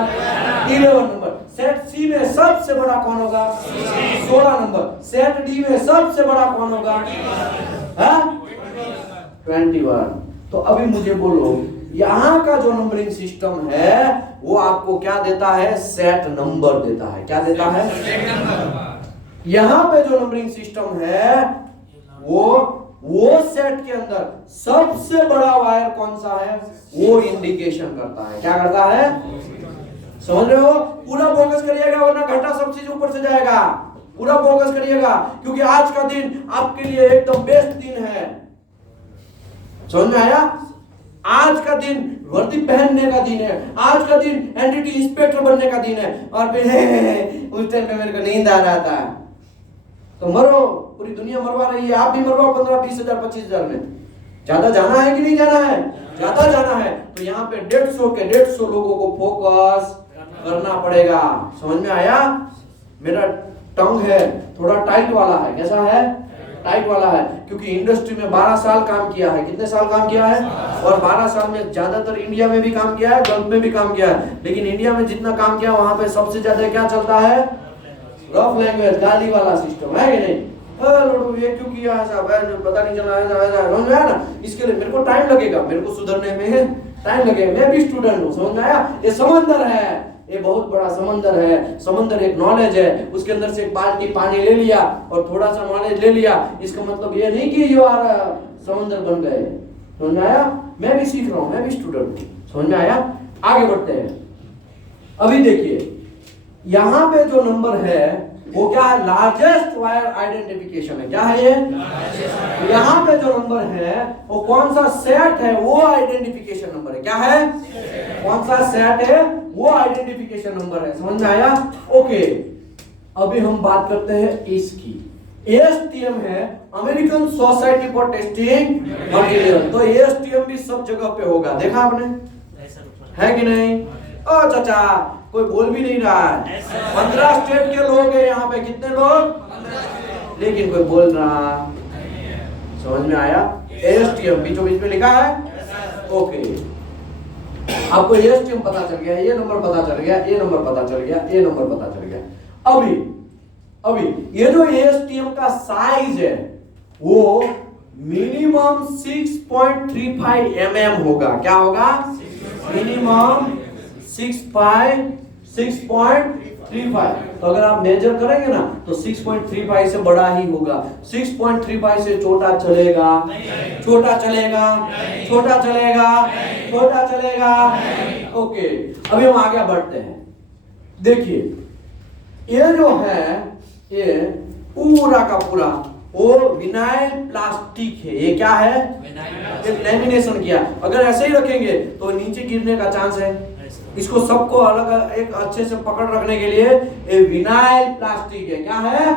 11 नंबर। सेट सी में सबसे बड़ा कौन होगा? 16 नंबर। सेट डी में सबसे बड़ा कौन होगा? 21। तो अभी मुझे बोलो, यहाँ का जो नंबरिंग सिस्टम है वो आपको क्या देता है? सेट नंबर देता है। क्या देता है? यहाँ पे जो नंबरिंग सिस्टम है वो सेट के अंदर सबसे बड़ा वायर कौन सा है वो इंडिकेशन करता है। क्या करता है? समझ रहे हो? पूरा फोकस करिएगा वरना घंटा सब चीज ऊपर से जाएगा। पूरा फोकस करिएगा क्योंकि आज का दिन आपके लिए एकदम बेस्ट दिन है। समझ में आया? आज का दिन वर्दी पहनने का दिन है। आज का दिन एनडीटी इंस्पेक्टर बनने का दिन है। और फिर उस टाइम पे मेरे को नींद आ रहा था। तो मरो, पूरी दुनिया मरवा रही है, आप भी मरवाओ 15-20 हजार 25 हजार में। ज्यादा जाना है कि नहीं जाना है? ज्यादा जाना है तो यहाँ पे 150 लोगों को फोकस करना पड़ेगा। समझ में आया? मेरा टंग है थोड़ा टाइट वाला है। कैसा है? टाइट वाला है क्योंकि इंडस्ट्री में 12 साल काम किया है। कितने साल काम किया है? और 12 साल में ज्यादातर इंडिया में भी काम किया है, गल्फ में भी काम किया है। लेकिन इंडिया में जितना काम किया वहां पे सबसे ज्यादा क्या चलता है? रफ लैंग्वेज, गाली वाला सिस्टम है कि नहीं? ये क्यों किया ऐसा? पता नहीं चला ऐसा। समझ में आया ना? इसके लिए मेरे को टाइम लगेगा, मेरे को सुधरने में टाइम लगेगा। मैं भी स्टूडेंट हूँ। समझ में आया? ये समंदर है, ये बहुत बड़ा समंदर है। समंदर एक नॉलेज है, उसके अंदर से एक बाल्टी पानी ले लिया और थोड़ा सा नॉलेज ले लिया। इसका मतलब ये नहीं कि यू आर समंदर बन गए। समझ में आया? मैं भी सीख रहा हूँ, मैं भी स्टूडेंट हूँ। समझ में आया? आगे बढ़ते हैं। अभी देखिए यहाँ पे जो नंबर है वो क्या है? लार्जेस्ट वायर आइडेंटिफिकेशन है। क्या है ये? यहाँ पे जो नंबर है वो कौन सा सेट है वो आइडेंटिफिकेशन नंबर है। क्या है? कौन सा सेट है वो आइडेंटिफिकेशन नंबर है। समझ में आया? ओके, अभी हम बात करते हैं इसकी। एएसटीएम है American society for testing material. तो एएसटीएम भी सब जगह पे होगा। देखा आपने? है कि नहीं? ओ चाचा, कोई बोल भी नहीं रहा है। 15 स्टेट के लोग हैं यहाँ पे। कितने लोग? लेकिन कोई बोल रहा। समझ में आया? एएसटीएम बीचों बीच में लिखा है। ओके, आपको एएसटीएम पता चल गया, ये नंबर पता चल गया, ये नंबर पता चल गया, ये नंबर पता चल गया। अभी ये जो एएसटीएम का साइज है वो मिनिमम 6.35 mm होगा। क्या होगा? मिनिमम 6.35। तो अगर आप मेजर करेंगे ना तो 6.35 से बड़ा ही होगा। 6.35 से छोटा चलेगा, छोटा चलेगा, छोटा चलेगा, छोटा चलेगा। ओके, अभी हम आगे बढ़ते हैं। देखिए ये जो है ये पूरा का पूरा वो विनाइल प्लास्टिक है। ये क्या है? ये लेमिनेशन किया। अगर ऐसे ही रखेंगे तो नीचे गिरने का चांस है। इसको सबको अलग एक अच्छे से पकड़ रखने के लिए ये विनाइल प्लास्टिक है। क्या है?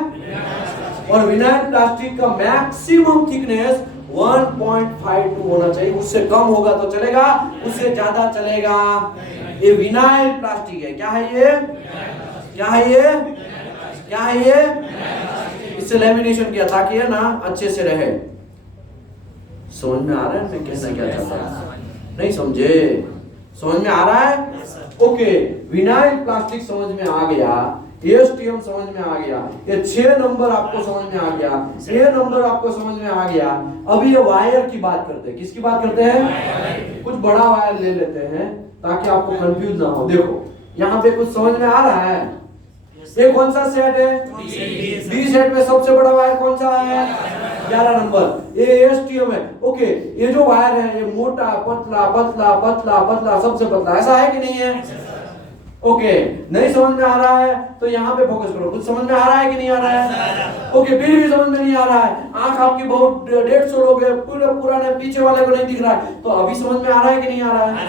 और विनाइल प्लास्टिक का मैक्सिमम थिकनेस 1.52 होना चाहिए। उससे कम होगा तो चलेगा, उससे ज्यादा चलेगा। ये विनाइल प्लास्टिक है। क्या है ये? क्या है ये? क्या है ये? इससे लेमिनेशन किया ताकि है ना अच्छे से रहे। समझ में आ रहा है मैं कहना क्या चाहता हूं? नहीं समझे? समझ में आ रहा है? ओके, विनाइल प्लास्टिक समझ में आ गया, एएसटीएम समझ में आ गया, ये 6 नंबर आपको समझ में आ गया, ये नंबर आपको समझ में आ गया। अभी ये वायर की बात करते हैं। किसकी बात करते हैं? कुछ बड़ा वायर ले लेते हैं ताकि आपको कंफ्यूज ना हो। देखो यहाँ पे कुछ समझ में आ रहा है? ये कौन सा सेट है? बी सेट में सबसे बड़ा वायर कौन सा है? 11 नंबर। ये एसटीएम है। ओके, ये जो वायर है ये मोटा, पतला पतला पतला पतला, सबसे पतला, ऐसा है कि नहीं है? ओके, नहीं समझ में आ रहा है तो यहाँ पे फोकस करो। कुछ समझ में आ रहा है कि नहीं आ रहा है? ओके, फिर भी समझ में नहीं आ रहा है, आंख आपकी बहुत 150 लोग है, पूरा पुराने पीछे वाले को नहीं दिख रहा है, तो अभी समझ में आ रहा है कि नहीं आ रहा है?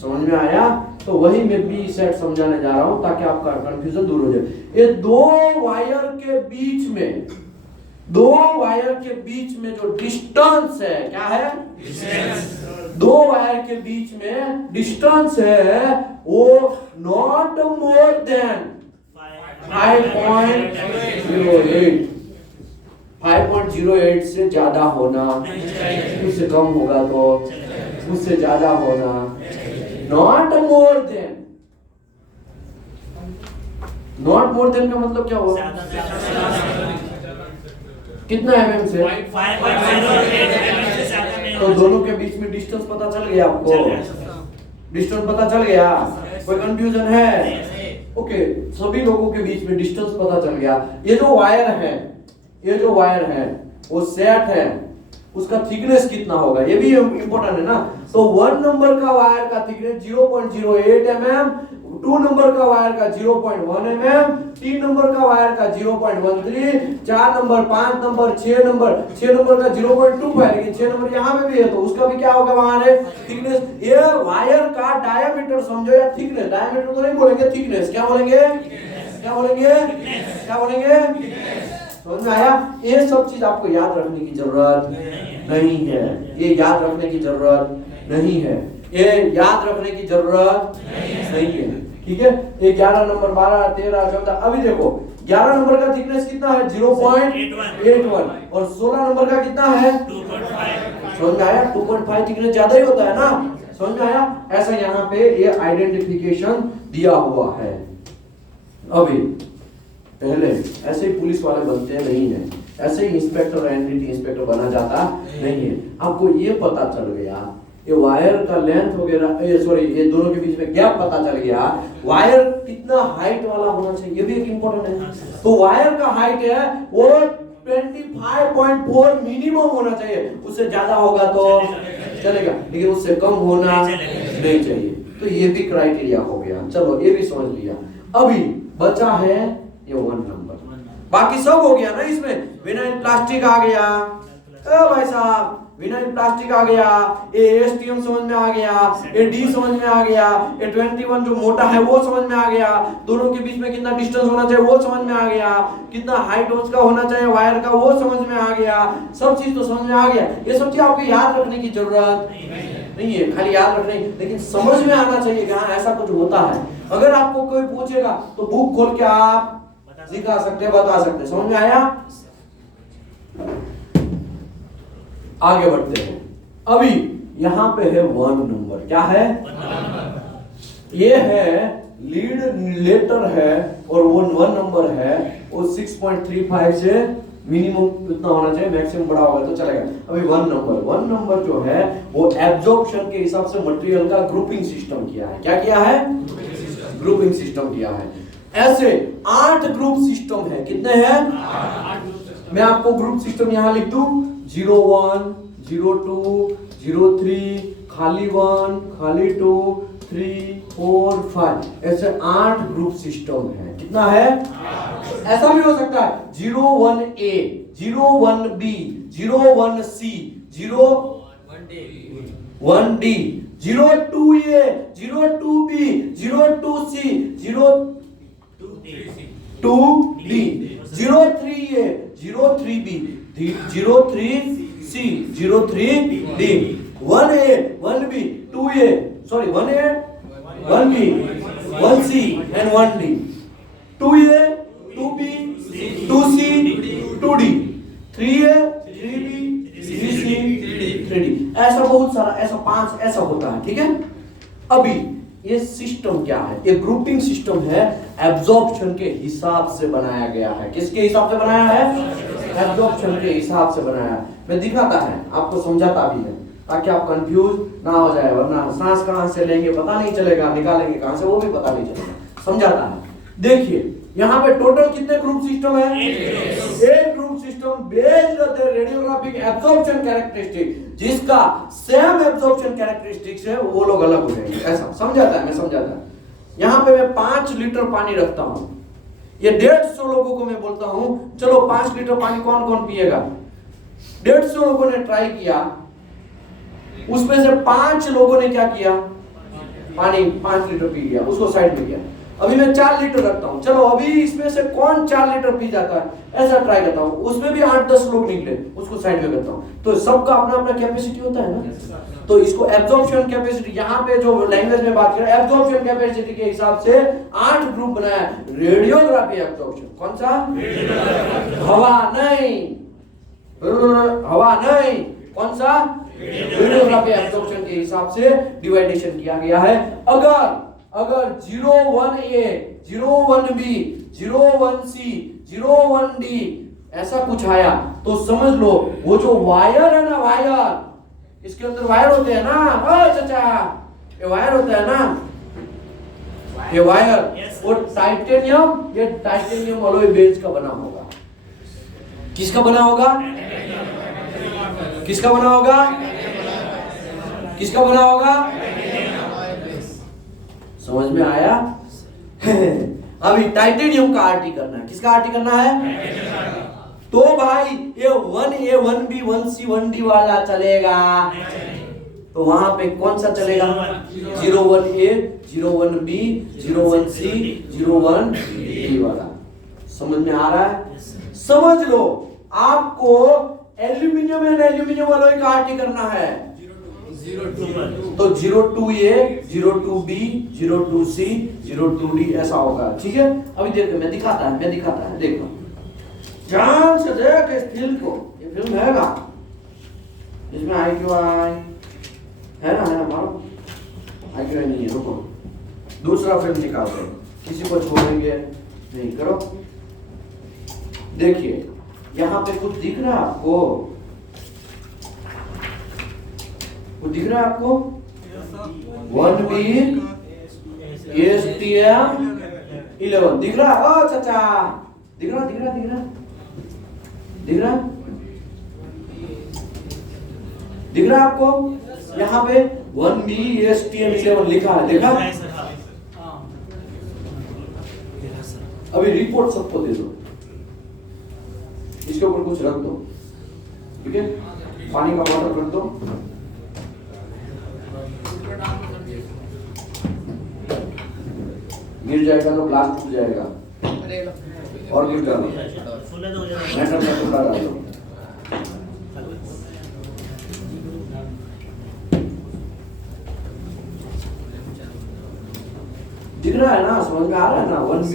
समझ में आया? तो वही मैं बी सेट समझाने जा रहा हूं ताकि आपका कंफ्यूजन दूर हो जाए। ये दो वायर के बीच में, दो वायर के बीच में जो डिस्टेंस है, क्या है? डिस्टेंस। दो वायर के बीच में डिस्टेंस है वो नॉट मोर देन 5.08। 5.08 से ज्यादा होना, उससे कम होगा तो उससे ज्यादा होना, not more than. Not more than का मतलब क्या हुआ? कितना mm से? 5.08 से ज्यादा नहीं। तो दोनों के बीच में डिस्टेंस पता चल गया आपको? डिस्टेंस पता चल गया? कोई कंफ्यूजन है? ओके, सभी लोगों के बीच में डिस्टेंस पता चल गया। ये जो वायर है, ये जो वायर है वो सेट है, उसका थिकनेस कितना होगा ये भी इंपॉर्टेंट है ना। तो 1 नंबर का वायर का थिकनेस 0.08 mm, 2 नंबर का वायर का 0.1 mm, 3 नंबर का वायर का 0.13, 4 नंबर, 5 नंबर, 6 नंबर का 0.25 है, लेकिन 6 नंबर यहाँ पे भी है तो उसका भी क्या होगा वहां रे? थिकनेस। ये वायर का डायमीटर समझो या थिकनेस, डायमीटर तो नहीं बोलेंगे, थिकनेस क्या बोलेंगे? क्या बोलेंगे? क्या बोलेंगे? समझ में आया? ये सब चीज आपको याद रखने की जरूरत नहीं है, ये याद रखने की जरूरत नहीं है, ये याद रखने की जरूरत नहीं है, ठीक है? ये 11 नंबर, 12, 13, 14, अभी देखो 11 नंबर का थिकनेस कितना है? 0.81 और 16 नंबर का कितना है? 2.5। समझ में आया? 2.5 थिकनेस ज्यादा ही होता है ना, समझ में आया? ऐसा यहाँ पे ये आइडेंटिफिकेशन दिया हुआ है। अभी पहले ऐसे ही पुलिस वाले बनते नहीं है, ऐसे ही इंस्पेक्टर एनडीटी इंस्पेक्टर बना जाता नहीं है। आपको ये पता चल गया, ये वायर का लेंथ वगैरह, ये दोनों के बीच में गैप पता चल गया, वायर कितना हाइट वाला होना चाहिए ये भी एक इंपॉर्टेंट है। तो वायर का हाइट है वो 25.4 मिनिमम होना चाहिए, उससे ज्यादा होगा तो चलेगा, लेकिन उससे कम होना नहीं चाहिए। तो ये भी क्राइटेरिया हो गया, चलो ये भी समझ लिया। अभी बचा है ये 1 नंबर, बाकी सब हो गया ना इसमें। विनाइल प्लास्टिक आ गया, भाई साहब विनाइल प्लास्टिक आ गया, ये एसटीएम समझ में आ गया, ये डी समझ में आ गया, ये 21 जो मोटा है वो समझ में आ गया, दोनों के बीच में कितना डिस्टेंस होना चाहिए वो समझ में आ गया, कितना हाइट उसका होना चाहिए वायर का वो समझ में आ गया, सब चीज तो समझ में आ गया। ये सब चीज आपको याद रखने की जरूरत नहीं है, खाली याद रखने, लेकिन समझ में आना चाहिए कि हाँ ऐसा कुछ होता है। अगर आपको कोई पूछेगा तो बुक खोल के आप दिखा सकते हैं, बता सकते हैं। समझ में आया? आगे बढ़ते हैं। अभी यहाँ पे है 1 नंबर, क्या है? ये है लीड लेटर है और वो 1 नंबर है, वो 6.35 से मिनिमम इतना होना चाहिए, मैक्सिमम बड़ा होगा तो चलेगा। अभी 1 नंबर जो है वो एब्जॉर्प्शन के हिसाब से मटेरियल का ग्रुपिंग सिस्टम किया है। क्या किया है? ग्रुपिंग सिस्टम किया है। ऐसे 8 ग्रुप सिस्टम है। कितने हैं? मैं आपको ग्रुप सिस्टम यहां लिख दूं, 01, 02, 03, खाली 1, खाली 2, 3, 4, 5, ऐसे 8 ग्रुप सिस्टम है। कितना है? ऐसा भी हो सकता है 01A, 01B, 01C, 01D, 02A, 02B, 02C, 02D, 03A, 03B, 03C, 03D, 1A, 1B, 2A, 1A, 1B, 1C and 1D, 2A, 2B, 2C, 2D, 3A, 3B, 3C, 3D, ऐसा बहुत सारा, ऐसा 5 ऐसा होता है। ठीक है? अभी ये सिस्टम क्या है? ये ग्रुपिंग सिस्टम है, एब्जॉर्प्शन के हिसाब से बनाया गया है। किसके हिसाब से बनाया है? एब्जॉर्प्शन के हिसाब से बनाया है। मैं दिखाता है, आपको समझाता भी है ताकि आप कंफ्यूज ना हो जाए, वरना सांस कहां से लेंगे पता नहीं चलेगा, निकालेंगे कहां से वो भी पता नहीं चलेगा। समझाता है, देखिए यहाँ पे टोटल कितने ग्रुप सिस्टम है? एक group system based the radiographic absorption characteristic, जिसका सेम एब्जॉर्प्शन कैरेक्टरिस्टिक्स है, वो लोग अलग हो जाएंगे। ऐसा समझाता है, मैं समझाता है। यहाँ पे मैं 5 लीटर पानी रखता हूँ, ये 150 लोगों को मैं बोलता हूँ चलो 5 लीटर पानी कौन कौन पिएगा। 150 लोगों ने ट्राई किया, उसमें से 5 लोगों ने क्या किया, पानी 5 लीटर पी लिया, उसको साइड में किया। अभी मैं 4 लीटर रखता हूं, चलो अभी इसमें से कौन 4 लीटर पी जाता है, ऐसा ट्राई करता हूं। उसमें भी 8-10 लोग निकले, उसको साइड में करता हूं। तो सबका अपना अपना कैपेसिटी होता है ना, तो इसको एब्जॉर्प्शन कैपेसिटी, यहाँ पे जो लैंग्वेज में बात करें एब्जॉर्प्शन कैपेसिटी के हिसाब से 8 ग्रुप बनाया। रेडियोग्राफी एब्जॉर्प्शन कौन सा? हवा नहीं, हवा नहीं, कौन सा? रेडियोग्राफी एब्जॉर्प्शन के हिसाब से डिवाइडेशन किया गया है। अगर 01A, 01B, 01C, 01D ऐसा कुछ आया तो समझ लो वो जो वायर है ना, वायर, इसके अंदर वायर होते हैं ना, चाचा ये वायर होता है ना, ये वायर, वो टाइटेनियम, ये टाइटेनियम अलॉय बेस का बना होगा। किसका बना होगा? किसका बना होगा? किसका बना होगा? समझ में आया? अभी टाइटेनियम का आरटी करना है। किसका आरटी करना है? तो भाई ये 1A, 1B, 1C, 1D वाला चलेगा, तो वहां पे कौन सा चलेगा? 01A, 01B, 01C, 01D वाला। समझ में आ रहा है? समझ लो आपको एल्यूमिनियम एंड एल्यूमिनियम अलॉय का आरटी करना है, तो 02A, 02B, 02C, 02D ऐसा होगा। ठीक है, अभी देखो मैं दिखाता है, देखो ध्यान से देख इस फिल्म को। ये फिल्म है ना, इसमें IQI है ना, मारो IQI नहीं है, रुको दूसरा फिल्म निकालते हैं, किसी को छोड़ेंगे नहीं। करो, देखिए यहाँ पे कुछ दिख रहा है आपको? कुछ दिख रहा है आपको? 1B, STM 11 दिख रहा है? ओ चाचा दिख रहा? दिख रहा है आपको? यहाँ पे 1B, STM 11 लिखा है, देखा? अभी रिपोर्ट सबको दे दो, इसके ऊपर कुछ रख दो, ठीक है? पानी का बॉटल रख दो, गिर जाएगा तो ग्लास टूट जाएगा, और गिर डालो, मेटल का टुकड़ा डालो। दिख रहा है ना, समझ में आ रहा है ना? 1B।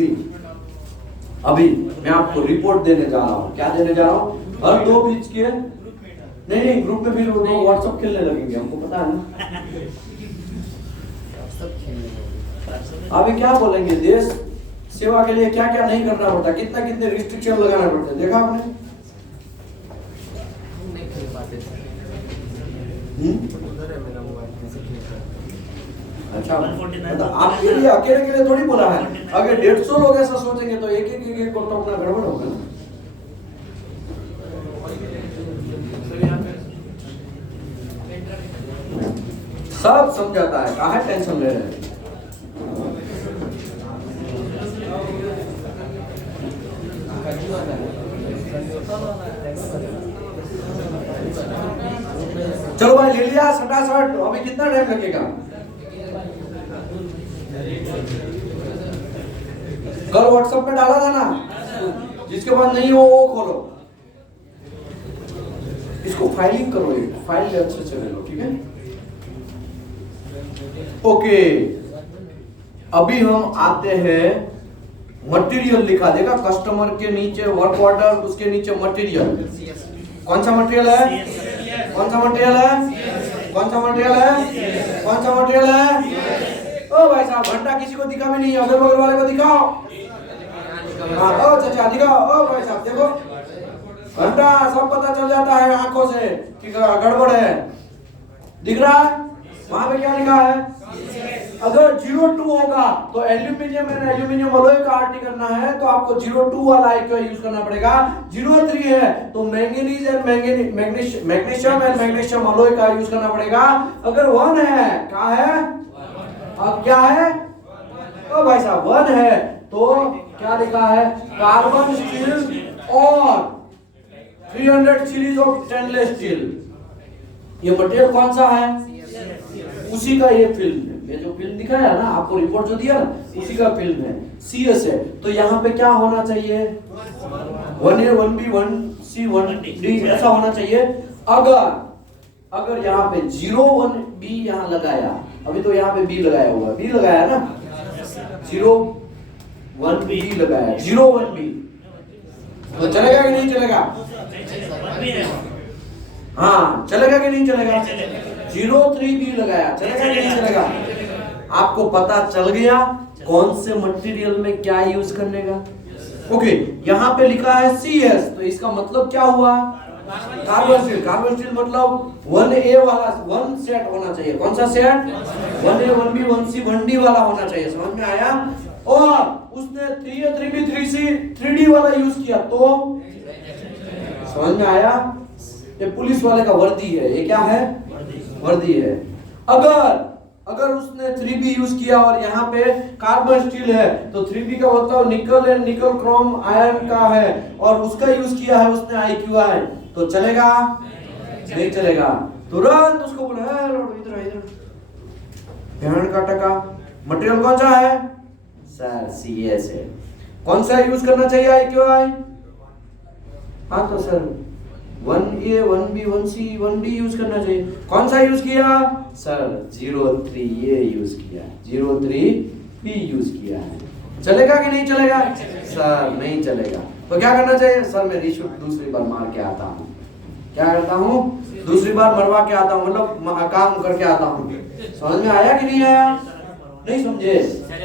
अभी मैं आपको रिपोर्ट देने जा रहा हूँ। क्या देने जा रहा हूँ? हर 2 बीच के, नहीं ग्रुप में फिर व्हाट्सएप खेलने लगेंगे, हमको पता है ना। अभी क्या बोलेंगे? देश सेवा के लिए क्या क्या नहीं करना पड़ता, कितने रिस्ट्रिक्शन लगाना पड़ता है, देखा आपने? अच्छा, तो आपके लिए अकेले के लिए थोड़ी बोला है। अगर 150 लोग ऐसा सोचेंगे तो एक को टोकना गड़बड़ होगा ना। सब समझाता है, काहे टेंशन ले रहे हैं? चलो भाई ले लिया सटासट, अभी कितना टाइम लगेगा? कल व्हाट्सएप पे डाला था ना, जिसके पास नहीं हो वो खोलो, इसको फाइलिंग करो, एक फाइल अच्छे से ले लो, ठीक है? ओके, अभी हम आते हैं मटेरियल लिखा देगा कस्टमर के नीचे वर्क ऑर्डर, उसके नीचे मटेरियल। कौन सा मटेरियल है? कौन सा मटेरियल है? कौन सा मटेरियल है? कौन सा मटेरियल है? ओ भाई साहब घंटा किसी को दिखा भी नहीं, अगल बगल वाले को दिखाओ। हाँ ओ चाचा दिखाओ, ओ भाई साहब देखो घंटा, सब पता चल जाता है आंखों से कि गड़बड़ है। दिख रहा है? वहां पे क्या लिखा है? अगर 02 होगा तो एल्यूमिनियम एंड एल्यूमिनियम अलॉय का आरटी करना है तो आपको 02 वाला आईक्यूआई यूज करना पड़ेगा। 03 है तो manganese and magnesium and magnesium alloy का यूज करना पड़ेगा। अगर 1 है, क्या है, अब क्या है, ओ भाई साहब 1 है तो क्या लिखा है, कार्बन स्टील और 300 सीरीज ऑफ स्टेनलेस स्टील। ये मटेरियल कौन सा है, उसी का ये फिल्म है। ये जो फिल्म दिखाया ना आपको, रिपोर्ट जो दिया ना उसी का फिल्म है, CS है। तो यहाँ पे क्या होना चाहिए, 1A 1B 1C 1D ऐसा होना चाहिए। अगर यहाँ पे 01B यहाँ लगाया, अभी तो यहाँ पे B लगाया हुआ है, B लगाया ना, 01B लगाया, 01B तो चलेगा कि नहीं चलेगा, हाँ चलेगा कि नहीं चलेगा। 03B लगाया, चलेगा कि नहीं चलेगा। आपको पता चल गया कौन से मटेरियल में क्या यूज करने का। ओके, यहाँ पे लिखा है CS तो इसका मतलब क्या हुआ, कार्बन स्टील। कार्बन स्टील मतलब 1A वाला 1 सेट होना चाहिए। कौन सा set, 1A 1B 1C 1D वाला होना चाहिए। समझ में आया। और उसने 3A 3B 3C 3D वाला यूज किया तो समझ में आया। ये पुलिस वाले का वर्दी है, ये क्या है, वर्दी है। अगर उसने 3B यूज किया और यहाँ पे कार्बन स्टील है तो 3B का मतलब निकल एंड निकल क्रोम आयरन का है और उसका यूज किया है उसने IQI, तो चलेगा नहीं चलेगा। तुरंत उसको बोला इधर इधर ध्यान का टका। मटेरियल कौन सा है सर, CS है। कौन सा यूज करना चाहिए IQI, हाँ तो sir 1A 1B 1C 1D use करना चाहिए। कौन सा यूज किया सर, 03A यूज किया, 03B यूज किया है। चलेगा कि नहीं चलेगा सर, नहीं चलेगा। तो क्या करना चाहिए सर, मैं रिशूट दूसरी बार मार के आता हूँ। क्या करता हूँ, दूसरी बार मरवा के आता हूँ, मतलब काम करके आता हूँ। समझ में आया कि नहीं आया, नहीं समझे।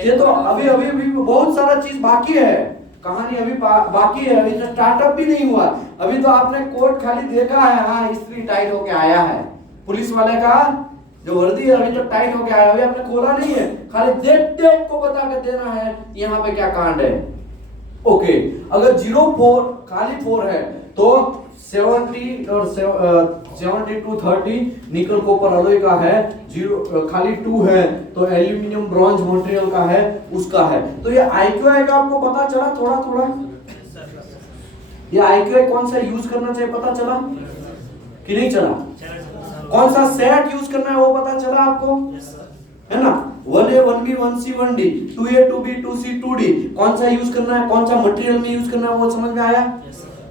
ये तो अभी बहुत सारा चीज बाकी है, कहानी अभी बाकी है, अभी तो स्टार्टअप भी नहीं हुआ। अभी तो आपने कोट खाली देखा है, हाँ इस्त्री टाइट होके आया है, पुलिस वाले का जो वर्दी है अभी तो टाइट होके आया, अभी आपने खोला नहीं है, खाली देख को बता के देना है यहाँ पे क्या कांड है। ओके, अगर 04 खाली 4 है तो 70 और 70 to 30 निकल कॉपर अलॉय का है, 0 खाली 2 है तो एल्यूमिनियम ब्रॉन्ज मटेरियल का है, उसका है। तो ये IQI का आपको पता चला थोड़ा थोड़ा, ये IQI कौन सा यूज करना चाहिए पता चला कि नहीं चला। कौन सा सेट यूज करना है वो पता चला आपको, है ना। 1A 1B 1C 1D 2A 2B 2C 2D कौन सा यूज करना है, कौन सा मटेरियल में यूज करना है वो समझ में आया।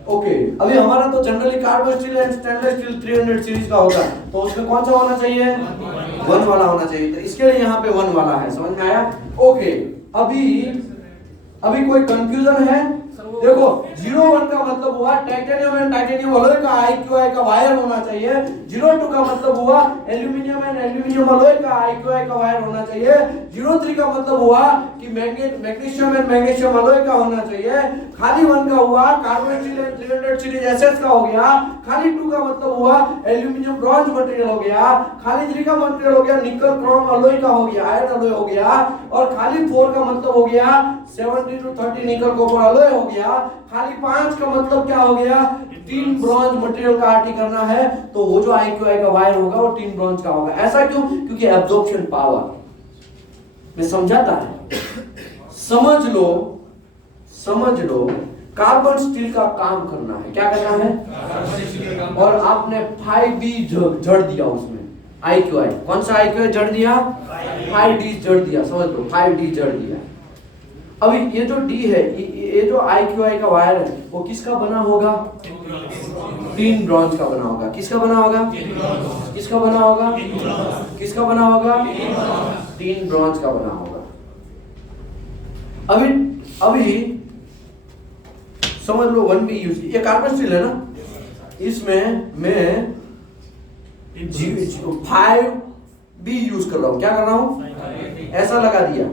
ओके, अभी हमारा तो generally carbon steel and stainless steel 300 series का होगा तो उसमें कौन सा होना चाहिए, 1 वाला होना चाहिए। तो इसके लिए यहाँ पे 1 वाला है, समझ में आया। ओके, अभी कोई कंफ्यूजन है, देखो 01 का मतलब हुआ टाइटेनियम एंड टाइटेनियम अलॉय का IQI का वायर होना चाहिए। 02 का मतलब हुआ एल्यूमिनियम एंड एल्यूमिनियम अलॉय का IQI का वायर होना चाहिए। 03 का मतलब हुआ कि मैग्नीशियम एंड मैग्नीशियम अलॉय का होना चाहिए। खाली 1 का हुआ carbon steel and 300 series SS का हो गया। खाली 2 का मतलब हुआ एल्यूमिनियम ब्रॉन्ज मटेरियल हो गया। खाली 3 का मटेरियल हो गया निकल क्रोम अलॉय का हो गया, आयरन अलॉय हो गया। और खाली 4 का मतलब हो गया 70 to 30 निकल कॉपर अलॉय हो गया। खाली 5 का मतलब क्या हो गया, टीन ब्रॉन्ज मटेरियल का आरटी करना है तो वो जो IQI का वायर होगा वो टीन ब्रॉन्ज का होगा। ऐसा क्यों, क्योंकि एब्जॉर्प्शन पावर में समझाता है। समझ लो कार्बन स्टील का काम करना है, क्या करना है, और आपने 5B जड़ दिया उसमें IQI, कौन सा IQI जड़ दिया, 5D जड़ दिया, समझ लो 5D जड़ दिया। अभी ये जो D है, ये जो IQI का वायर है वो किसका बना होगा, टीन ब्रॉन्ज का बना होगा। किसका बना होगा, किसका बना होगा, किसका बना होगा, टीन ब्रॉन्ज का बना होगा। अभी समझ लो 1B यूज, ये कार्बन स्टील है ना, इसमें मैं 5B यूज कर रहा हूं। क्या कर रहा हूं, ऐसा लगा दिया।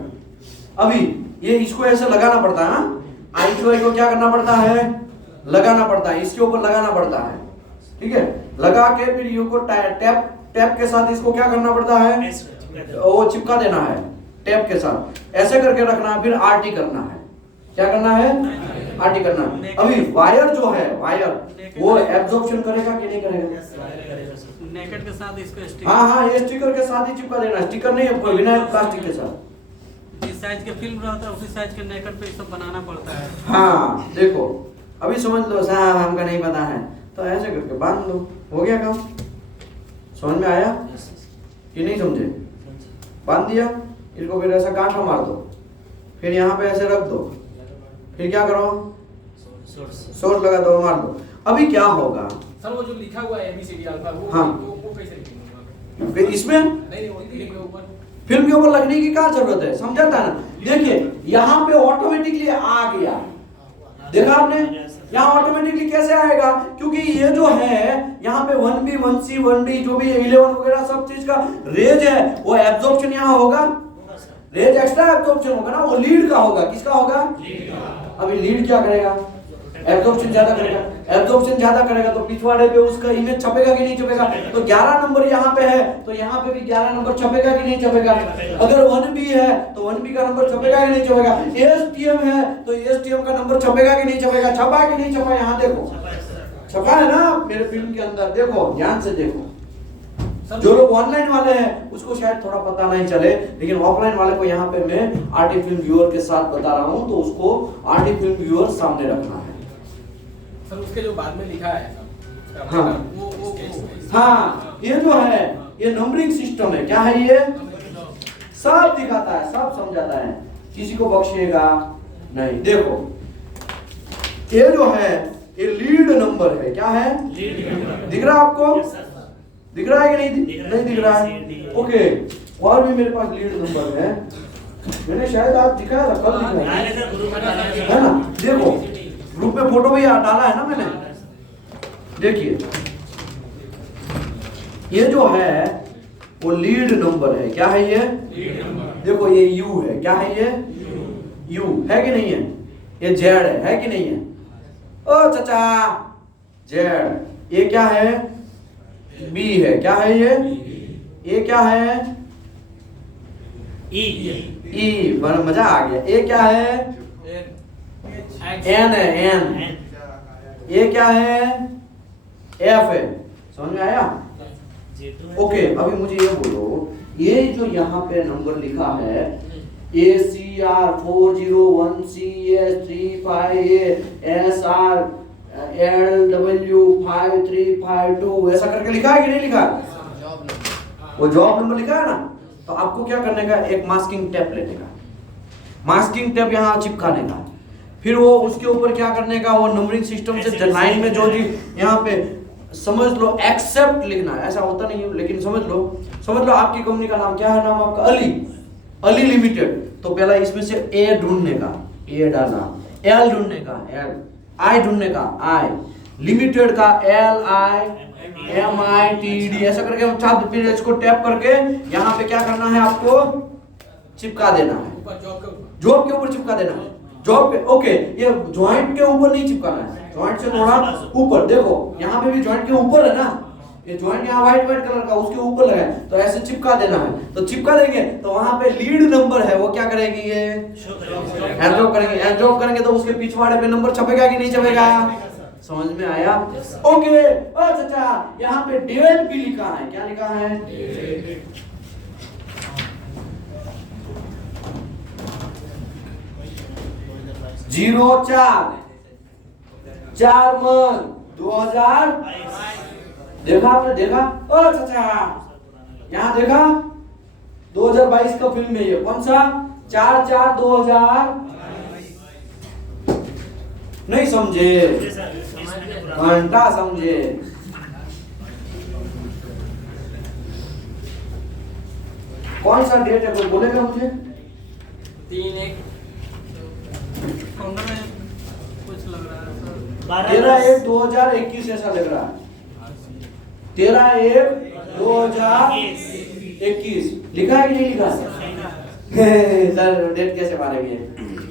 अभी ये इसको ऐसे लगाना पड़ता है, IQI को क्या करना पड़ता है, लगाना पड़ता है, इसके ऊपर लगाना पड़ता है, ठीक है। लगा के फिर यू को टैप के साथ इसको क्या करना पड़ता है, वो चिपका देना है। टेप के साथ ऐसे करके रखना है, फिर आरटी करना है। क्या करना है? आरटी करना है। अभी वायर जो है, वायर वो एब्जॉर्प्शन करेगा कि नहीं करेगा? नेकेट के साथ इसको स्टिक, हाँ, ये स्टिकर के साथ ही चिपका देना, स्टिकर नहीं है, बिना प्लास्टिक के साथ। जिस साइज के फिल्म रहता है उसी साइज के नेकेट पे सब बनाना पड़ता है। हाँ देखो, अभी समझ लो साहब हमका नहीं पता है, तो ऐसे करके बांध लो, हो गया काम। समझ में आया कि नहीं समझे? बांध दिया, इसको फिर ऐसा कांटा मार दो, फिर यहाँ पे ऐसे रख दो, फिर क्या करो? सोर्स लगा दो, मार दो। अभी क्या होगा सर, वो जो लिखा हुआ है ABCD अल्फा, वो हाँ। वो कैसे लिखेंगे? फिर इसमें नहीं, वो फिल्म के ऊपर फिल्म के ऊपर लगने की क्या जरूरत है? समझाता है ना। देखिए यहाँ पे ऑटोमेटिकली आ गया, देखा आपने? यहाँ ऑटोमेटिकली कैसे आएगा? क्योंकि ये जो है यहाँ पे 1B 1C 1D जो भी 11 वगैरह सब चीज का रेज है, वो एब्जॉर्प्शन यहाँ होगा, रेज एक्स्ट्रा एब्जॉर्प्शन होगा ना, वो लीड का होगा। किसका होगा? अभी लीड क्या करेगा? एब्जॉर्प्शन ज्यादा करेगा। एब्जॉर्प्शन ज्यादा करेगा तो पिछवाड़े पे उसका इमेज छपेगा कि नहीं छपेगा? तो 11 नंबर यहाँ पे है, तो यहाँ पे भी 11 नंबर छपेगा कि नहीं छपेगा? अगर 1B है तो 1B का नंबर छपेगा कि नहीं छपेगा? ASTM है तो ASTM का नंबर छपेगा कि नहीं छपेगा? छपा कि नहीं छपा? यहाँ देखो, छपा है ना मेरे फिल्म के अंदर, देखो ध्यान से देखो। जो लोग ऑनलाइन वाले हैं उसको शायद थोड़ा पता नहीं चले, लेकिन ऑफलाइन वाले को यहाँ पे मैं आरटी फिल्म व्यूअर के साथ बता रहा हूँ, तो उसको आरटी फिल्म व्यूअर सामने रखना है। सर, उसके जो बाद में लिखा है हाँ। वो हाँ, ये जो है ये नंबरिंग सिस्टम है। क्या है ये? सब दिखाता है, सब समझाता है, किसी को बख्शेगा नहीं। देखो ये जो है ये लीड नंबर है। क्या है? दिख रहा है आपको? दिख रहा है कि नहीं दिख रहा है? ओके, और भी मेरे पास लीड नंबर है, मैंने शायद आप दिखाया था, कल दिखाया है ना? देखो ग्रुप में फोटो भी डाला है ना मैंने। देखिए ये जो है वो लीड नंबर है। क्या है ये? देखो ये U है। क्या है ये? U है कि नहीं है? ये Z है कि नहीं है? ओ चाचा, Z। ये क्या है? B है। क्या है ये क्या है? E। बड़ा मजा आ गया। ये क्या है? N है, N। ये क्या है? F है। समझ में आया? ओके, अभी मुझे ये बोलो, ये जो यहाँ पे नंबर लिखा है ACR 401CS 35A SR LW 5352 ऐसा करके लिखा है कि नहीं लिखा? वो जॉब नंबर लिखा है ना। तो आपको क्या करने का? एक मास्किंग टेप लेने का, मास्किंग टेप यहाँ चिपकाने का, फिर वो उसके ऊपर क्या करने का? वो नंबरिंग सिस्टम से लाइन में जो जी यहाँ पे समझ लो एक्सेप्ट लिखना है। ऐसा होता नहीं है, लेकिन समझ लो आपकी कंपनी का नाम क्या है? नाम आपका अली लिमिटेड। तो पहला इसमें से ए ढूंढने का, ए डालना, एल ढूंढने का, एल, आई ढूंढने का, आई, लिमिटेड का LIMITD ऐसा करके हम छाप, फिर इसको टैप करके यहाँ पे क्या करना है? आपको चिपका देना है, जॉब के ऊपर चिपका देना है। जॉब पे ओके, ये जॉइंट के ऊपर नहीं चिपकाना है, जॉइंट से थोड़ा ऊपर। देखो यहाँ पे भी जॉइंट के ऊपर है ना, ये जॉइंट यहाँ व्हाइट कलर का उसके ऊपर लगा है, तो ऐसे चिपका देना है। तो चिपका देंगे तो वहां पे लीड नंबर है, वो क्या करेगी? ये एड्रॉप करेंगे तो उसके पिछवाड़े पे नंबर छपेगा कि नहीं छपेगा? समझ में आया? ओके। अच्छा, यहाँ पे डेट भी लिखा है। क्या लिखा है? 04/4 देखा आपने? देखा? ओ चाचा, यहाँ देखा? 2022 का फिल्म है ये। कौन सा? 4/4/2000। नहीं समझे? घंटा समझे? कौन सा डेट है, कोई बोलेगा मुझे? 3/1 कुछ लग रहा है सर। 13/1/2021 ऐसा लग रहा है। 13/1/2021 लिखा है कि नहीं लिखा? सर डेट कैसे मारेंगे?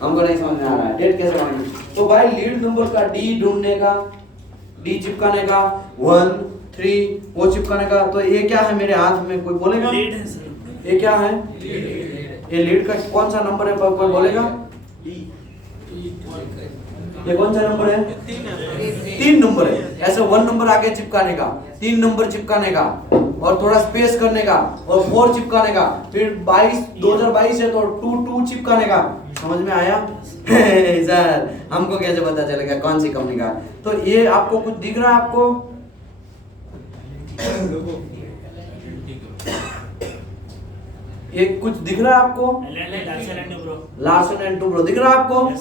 हमको नहीं समझ में आ रहा है, डेट कैसे मारेंगे? तो भाई लीड नंबर का डी ढूंढने का, डी चिपकाने का, 1 3 वो चिपकाने का। तो ये क्या है मेरे हाथ में, कोई बोलेगा? ये क्या है? ये लीड का कौन सा नंबर है, कोई बोलेगा? ये कौन सा नंबर है? 3 नंबर है। ऐसे 1 नंबर आगे चिपकाने का, 3 नंबर चिपकाने का, और थोड़ा स्पेस करने का, और 4 चिपकाने का, फिर 2022 है तो 2 चिपकाने का। समझ में आया? सर हमको कैसे पता चलेगा कौन सी कंपनी का? तो ये आपको कुछ दिख रहा है आपको? ये कुछ दिख रहा है आपको? लार्सन एंड टुब्रो दिख रहा है आपको?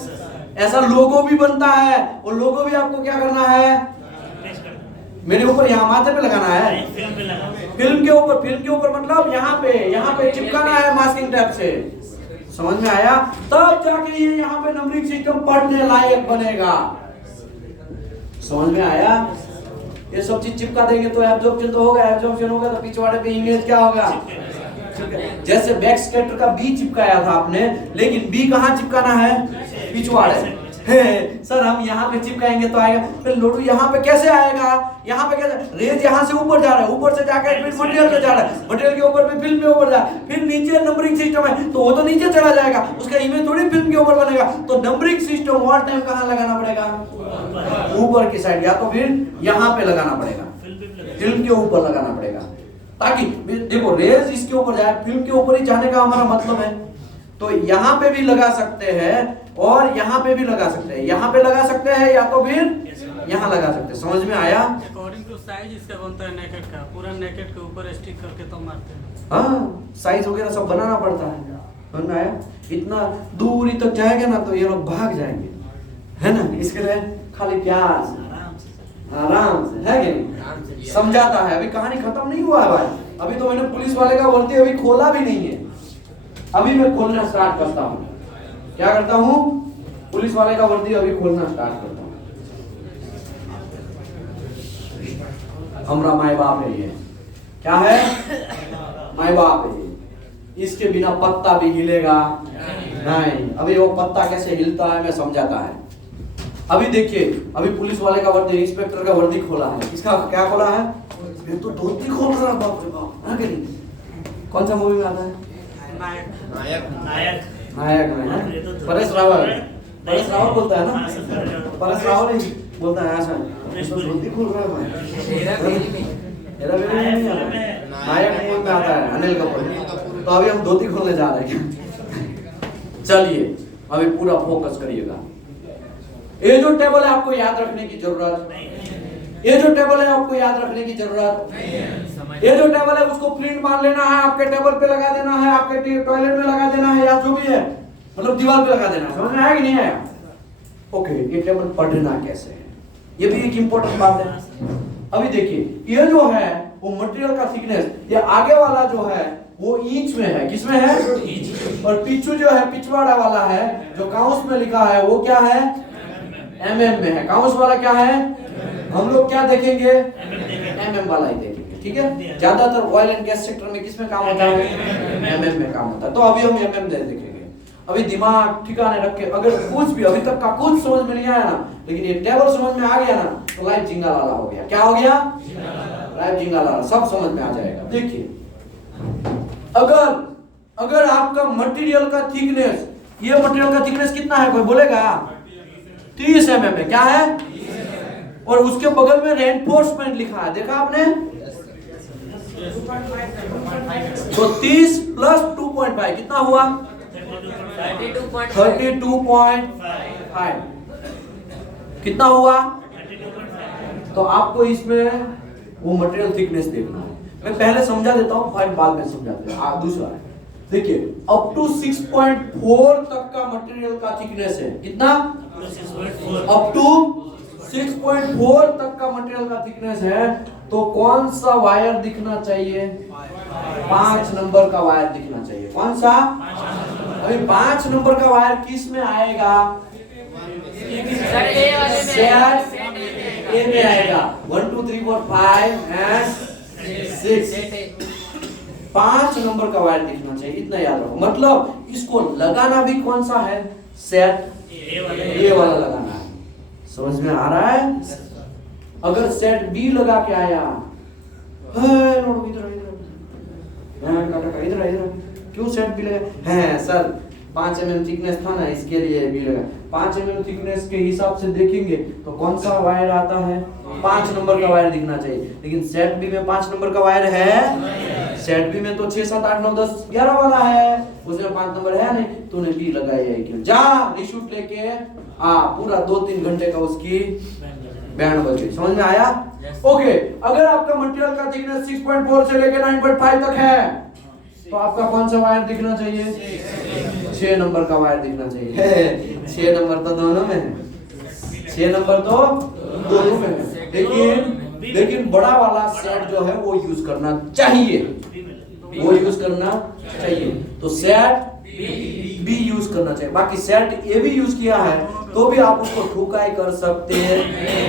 ऐसा लोगो भी बनता है, और लोगो भी आपको क्या करना है? मेरे ऊपर यहाँ माथे पे लगाना है, फिल्म के ऊपर मतलब यहाँ पे चिपकाना है मास्किंग टेप से। समझ में आया? तब जाके ये यहाँ पे नंबरिंग सिस्टम पढ़ने लायक बनेगा। समझ में आया? ये सब चीज चिपका देंगे तो एब्जॉर्प्शन तो होगा, एब्जॉर्प्शन होगा तो पिछवाड़े पे इमेज क्या होगा? जैसे बैक स्कैटर का बी चिपकाया था आपने, लेकिन बी कहाँ चिपकाना है? पिछवाड़े। सर हम यहाँ पे चिपकाएंगे तो आएगा, फिर लोडू यहाँ पे कैसे आएगा? यहाँ पे कैसे? रेज यहाँ से ऊपर जा रहा है, ऊपर से जाकर फिर मटेरियल पे जा रहा है, मटेरियल के ऊपर भी फिल्म के ऊपर जा रहा है, फिर नीचे नंबरिंग सिस्टम है तो वो तो नीचे चला जाएगा, उसका इमेज थोड़ी फिल्म के ऊपर बनेगा। तो नंबरिंग सिस्टम ऑल टाइम कहाँ लगाना पड़ेगा? ऊपर की साइड, या तो फिर यहाँ पे लगाना पड़ेगा, फिल्म के ऊपर लगाना पड़ेगा, ताकि देखो रेज इसके ऊपर जाए, फिल्म के ऊपर ही जाने का हमारा मतलब है। तो यहाँ पे भी लगा सकते हैं और यहाँ पे भी लगा सकते हैं, यहाँ पे लगा सकते हैं या तो फिर यहाँ लगा सकते हैं। समझ में आया? अकॉर्डिंग टू साइज इसका बनता है नेकेट का, पूरा नेकेट के ऊपर स्टिक करके तो मारते हैं। हाँ, साइज वगैरह सब बनाना पड़ता है। समझ में आया? इतना दूरी तक जाएंगे ना तो ये लोग भाग जाएंगे, है ना? इसके लिए खाली प्यार से, आराम से, है कि नहीं? समझाता है। अभी कहानी खत्म नहीं हुआ है भाई, अभी तो मैंने पुलिस वाले का वर्दी अभी खोला भी नहीं है, अभी मैं खोलना स्टार्ट करता हूँ। क्या करता हूँ? पुलिस वाले का वर्दी अभी खोलना स्टार्ट करता हूँ। हमारा माई बाप है ये, क्या है? माई बाप है ये, इसके बिना पत्ता भी हिलेगा नहीं। अभी वो पत्ता कैसे हिलता है मैं समझाता है। अभी देखिए, अभी पुलिस वाले का वर्दी, इंस्पेक्टर का वर्दी खोला है, इसका क्या खोला है? ये तो धोती खोल रहा है, बाप रे बाप, है कि नहीं? कौन सा मूवी में आता है? नायक में है परेश रावल बोलता है ना, परेश रावल ही बोलता है ऐसा, तो धोती खोल रहा है भाई। हेरा फेरी नहीं आता, नायक मूवी में आता है अनिल कपूर। तो अभी हम धोती खोलने जा रहे हैं। चलिए अभी पूरा फोकस करिएगा। ये जो टेबल है आपको याद रखने की जरूरत, ये जो टेबल है आपको याद रखने की जरूरत, ये जो टेबल है उसको प्रिंट मार लेना है, आपके टेबल पे लगा देना है, आपके टॉयलेट में लगा देना है, या जो भी है मतलब दीवार पे लगा देना है। समझ में आया कि नहीं आया? ओके, ये टेबल पढ़ना कैसे है ये भी एक इंपॉर्टेंट बात है। अभी देखिए, ये जो है वो मटेरियल का थिकनेस, ये आगे वाला जो है वो इंच में है, किसमें है? और पीछू जो है, पिछवाड़ा वाला है जो काउंस में लिखा है वो क्या है? mm में है। काउंस वाला क्या है? हम लोग क्या देखेंगे? mm वाला ही देखेंगे, ठीक है? ज्यादातर ऑयल एंड गैस सेक्टर में किसमें काम होता है? mm में काम होता है। तो अभी हम mm देखेंगे। अभी दिमाग ठिकाने रख के, अगर कुछ भी अभी तक का कुछ समझ में नहीं आया ना, लेकिन ये टेबल समझ में आ गया ना तो लाइफ जिंगा लाला हो गया। क्या हो गया? लाइफ जिंगा लाला, सब समझ में आ जाएगा। देखिए, अगर आपका मटेरियल का थिकनेस, ये मटेरियल का थिकनेस कितना है कोई बोलेगा? 30 mm है। क्या है? और उसके बगल में रेनफोर्समेंट लिखा है, देखा आपने? तो 30 प्लस 2.5 कितना हुआ? 32.5 कितना हुआ? तो आपको इसमें वो मटेरियल थिकनेस देखना है। मैं पहले समझा देता हूँ, फिर बाद में समझाते हैं। दूसरा है, देखिए, अप टू 6.4 तक का मटेरियल का थिकनेस है। कितना? अप टू 6.4 तक का मटेरियल का थिकनेस है। तो कौन सा वायर दिखना चाहिए? 5 नंबर का वायर दिखना चाहिए। कौन सा? अभी 5 नंबर का वायर किस में आएगा? ए में आएगा। 1 2 3 4 5 एंड 6। 5 नंबर का वायर दिखना चाहिए, इतना याद रखो। मतलब इसको लगाना भी कौन सा है? सेट ए वाला लगाना है। समझ में आ रहा है? अगर सेट बी लगा के आया, इधर क्यों सेट बी लगा है सर? 5 mm थिकनेस था ना, इसके लिए बी लगा। 5 mm थिकनेस के हिसाब से देखेंगे तो कौन सा वायर आता है? 5 नंबर का वायर दिखना चाहिए, लेकिन सेट बी में 5 नंबर का वायर है? सेट बी में तो 6 7 8 9 10 11 वाला है, उसमें 5 नंबर है नहीं, तूने बी लगाया है क्यों? जा रिशूट लेके आ, पूरा 2-3 घंटे का उसकी बैंड बजे। समझ में आया? ओके, अगर आपका मटेरियल का थिकनेस 6.4 से लेके 9.5 तक है तो आपका कौन सा वायर दिखना चाहिए? 6 नंबर का वायर दिखना चाहिए। 6 नंबर तो दोनों में है, 6 नंबर तो दोनों में है, लेकिन बड़ा वाला सेट जो है वो यूज करना चाहिए, वो यूज करना चाहिए। तो सेट बी यूज करना चाहिए। बाकी सेट ए भी यूज किया है तो भी आप उसको ठुकाई कर सकते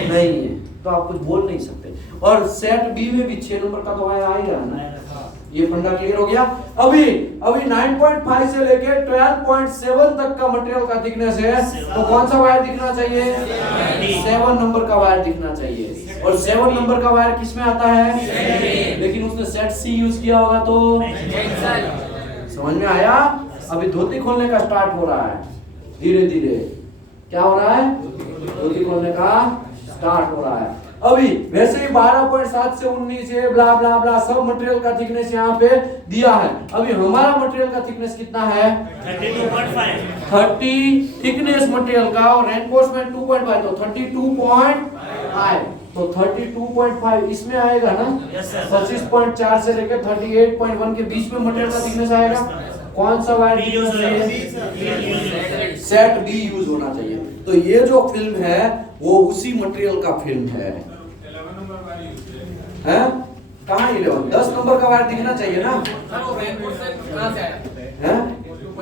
नहीं है, तो आप कुछ बोल नहीं सकते। और सेट बी में भी 6 नंबर का तो वायर आएगा ना। ये फंडा क्लियर हो गया? अभी 9.5 से लेके 12.7 तक का मटेरियल का थिकनेस है, तो कौन सा वायर दिखना चाहिए? 7 नंबर का वायर दिखना चाहिए। और 7 नंबर का वायर किस में आता है? लेकिन उसने सेट सी यूज किया होगा तो समझ में आया? अभी धोती खोलने का स्टार्ट हो रहा है धीरे धीरे। क्या हो रहा है? धोती खोलने का स्टार्ट हो रहा है। अभी वैसे ही 12.7 से 19 से ब्ला ब्ला ब्ला सब मटेरियल का थिकनेस यहाँ पे दिया है। अभी हमारा मटेरियल का थिकनेस कितना है? 32.5। 30 थिकनेस मटेरियल का और रेनफोर्समेंट 2.5, तो 32.5, तो 32.5 इसमें आएगा ना। 25.4 से लेकर 38.1 के बीच में मटेरियल का थिकनेस आएगा। कौन सा वायर यूज चाहिए? सेट बी यूज होना चाहिए। तो ये जो फिल्म है वो उसी मटेरियल का फिल्म है। हैं? कहाँ 11? 10 नंबर का वायर दिखना चाहिए ना। सर वो रेनफोर्समेंट कहाँ से आया? हैं?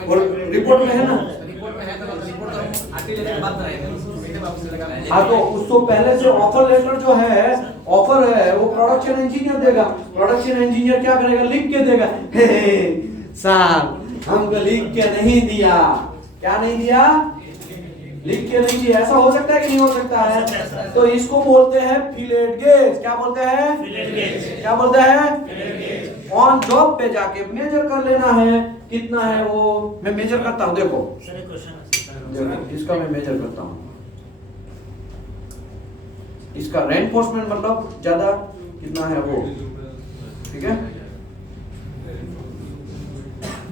और रिपोर्ट में है ना। रिपोर्ट में है तो रिपोर्ट तो आरटी लेने के बाद बनाएंगे। हाँ, तो उसको पहले से ऑफर लेटर जो है, ऑफर है, वो प्रोडक्शन इंजीनियर देगा। प्रोडक्शन इंजीनियर क्या करेगा? लिख के देगा, साहब हमको लिख के नहीं दिया। क्या नहीं दिया? लिख के नहीं दिया। ऐसा हो सकता है कि नहीं हो सकता है? तो इसको बोलते हैं फिलेट गेज। क्या बोलते हैं? Fillet gauge. क्या बोलते हैं? Fillet gauge. ऑन जॉब पे जाके मेजर कर लेना है कितना है वो। मैं मेजर करता हूँ, देखो सर एक क्वेश्चन देखो इसका मैं मेजर करता हूँ। इसका रेनफोर्समेंट मतलब ज्यादा कितना है वो, ठीक है,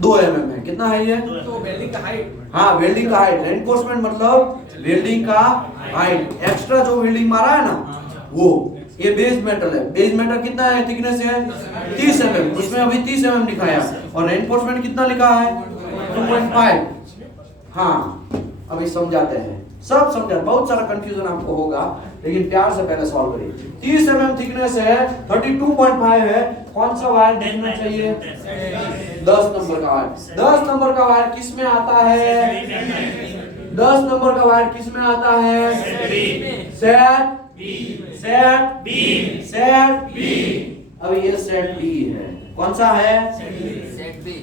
2 mm है। कितना है ये? तो वेल्डिंग का हाइट। हाँ, वेल्डिंग का हाइट। रेनफोर्समेंट मतलब वेल्डिंग का हाइट। एक्स्ट्रा जो वेल्डिंग मारा है ना वो, ये बेस मेटल है। बेस मेटल कितना है? थिकनेस है 30 mm, उसमें अभी 30 mm दिखाया। और रेनफोर्समेंट कितना लिखा है? 2.5। हाँ, अभी समझाते हैं, सब समझा। बहुत सारा कंफ्यूजन आपको होगा, लेकिन प्यार से पहले सॉल्व करिए। 30 mm थिकनेस है, 32.5 है। कौन सा वायर देखना चाहिए? 10 नंबर का वायर। 10 नंबर का वायर किस में आता है? 10 नंबर का वायर किस में आता है? Set B. अभी ये सेट बी है। कौन सा है? सेट बी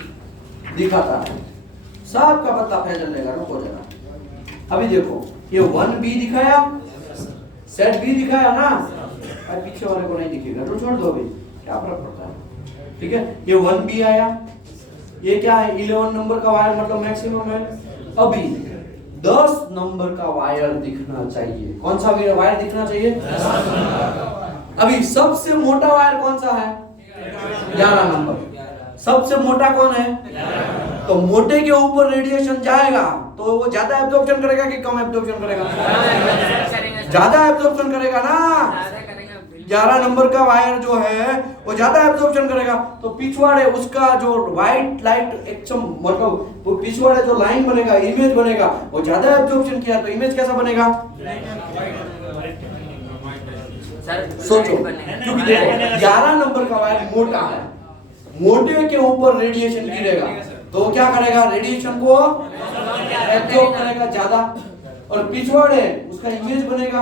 दिखाता है, सबका पता फैल जाएगा। रुको जरा, अभी देखो ये 1B दिखाया, सेट बी दिखाया ना। अब पीछे वाले को नहीं दिखेगा तो छोड़ दो, अभी क्या फर्क पड़ता है। ठीक है, ये 1B आया। ये क्या है? 11 नंबर का वायर मतलब मैक्सिमम है। अभी 10 नंबर का वायर दिखना चाहिए। कौन सा वायर दिखना चाहिए? अभी सबसे मोटा वायर कौन सा है? 11 नंबर। सबसे मोटा कौन है? तो मोटे के ऊपर रेडिएशन जाएगा तो वो ज्यादा एब्जॉर्प्शन करेगा कि कम एब्जॉर्प्शन करेगा? ज्यादा एब्जॉर्प्शन करेगा ना। 11 नंबर का वायर जो है वो ज्यादा एब्जॉर्प्शन करेगा। तो पिछवाड़े उसका जो व्हाइट लाइट एकदम मतलब वो पिछवाड़े जो लाइन बनेगा, इमेज बनेगा, वो ज्यादा एब्जॉर्प्शन किया तो इमेज कैसा बनेगा? सोचो, क्योंकि देखो 11 नंबर का वायर मोटा है, मोटे के ऊपर रेडिएशन गिरेगा तो क्या करेगा? रेडिएशन को एब्जॉर्ब करेगा ज्यादा, और पिछवाड़े उसका इमेज बनेगा,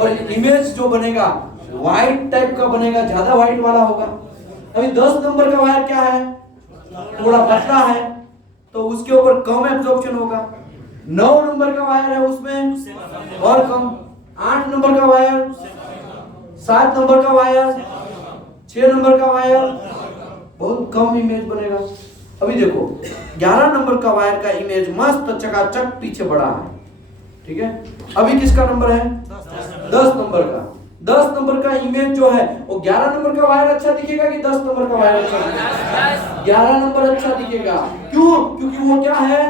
और इमेज जो बनेगा व्हाइट टाइप का बनेगा, ज्यादा व्हाइट वाला होगा। अभी 10 नंबर का वायर क्या है? थोड़ा पतला है तो उसके ऊपर कम एब्जॉर्प्शन होगा। 9 नंबर का वायर है उसमें और कम। 8 नंबर का वायर, 7 नंबर का वायर, 6 नंबर का वायर बहुत कम इमेज बनेगा। अभी देखो 11 नंबर का वायर का इमेज मस्त चकाचक पीछे बड़ा है, ठीक है। अभी किसका नंबर है? 10 नंबर का। 10 नंबर का इमेज जो है वो 11 नंबर का वायर अच्छा दिखेगा कि 10 नंबर का वायर अच्छा दिखेगा? 11 नंबर अच्छा दिखेगा। क्यों? क्योंकि वो क्या है?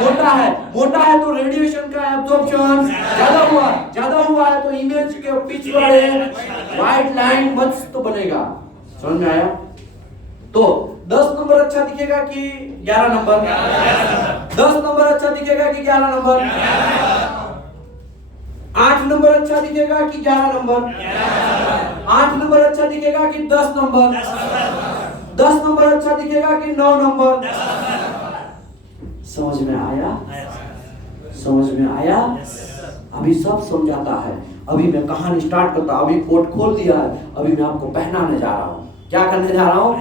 मोटा है। मोटा है तो रेडिएशन का एब्जॉर्प्शन ज्यादा हुआ है तो इमेज के पिच वाले व्हाइट लाइन मस्त बनेगा। समझ में आया? तो 10 नंबर अच्छा दिखेगा कि 11 नंबर? 10 नंबर अच्छा दिखेगा कि 11 नंबर? 8 नंबर अच्छा दिखेगा कि 11 नंबर? 8 नंबर अच्छा दिखेगा कि 10 नंबर? 10 नंबर अच्छा दिखेगा कि 9 नंबर? समझ में आया? समझ में आया? अभी सब समझाता है। अभी मैं कहानी स्टार्ट करता, अभी पोर्ट खोल दिया है, अभी मैं आपको पहनाने जा रहा हूँ। क्या करने जा रहा हूँ?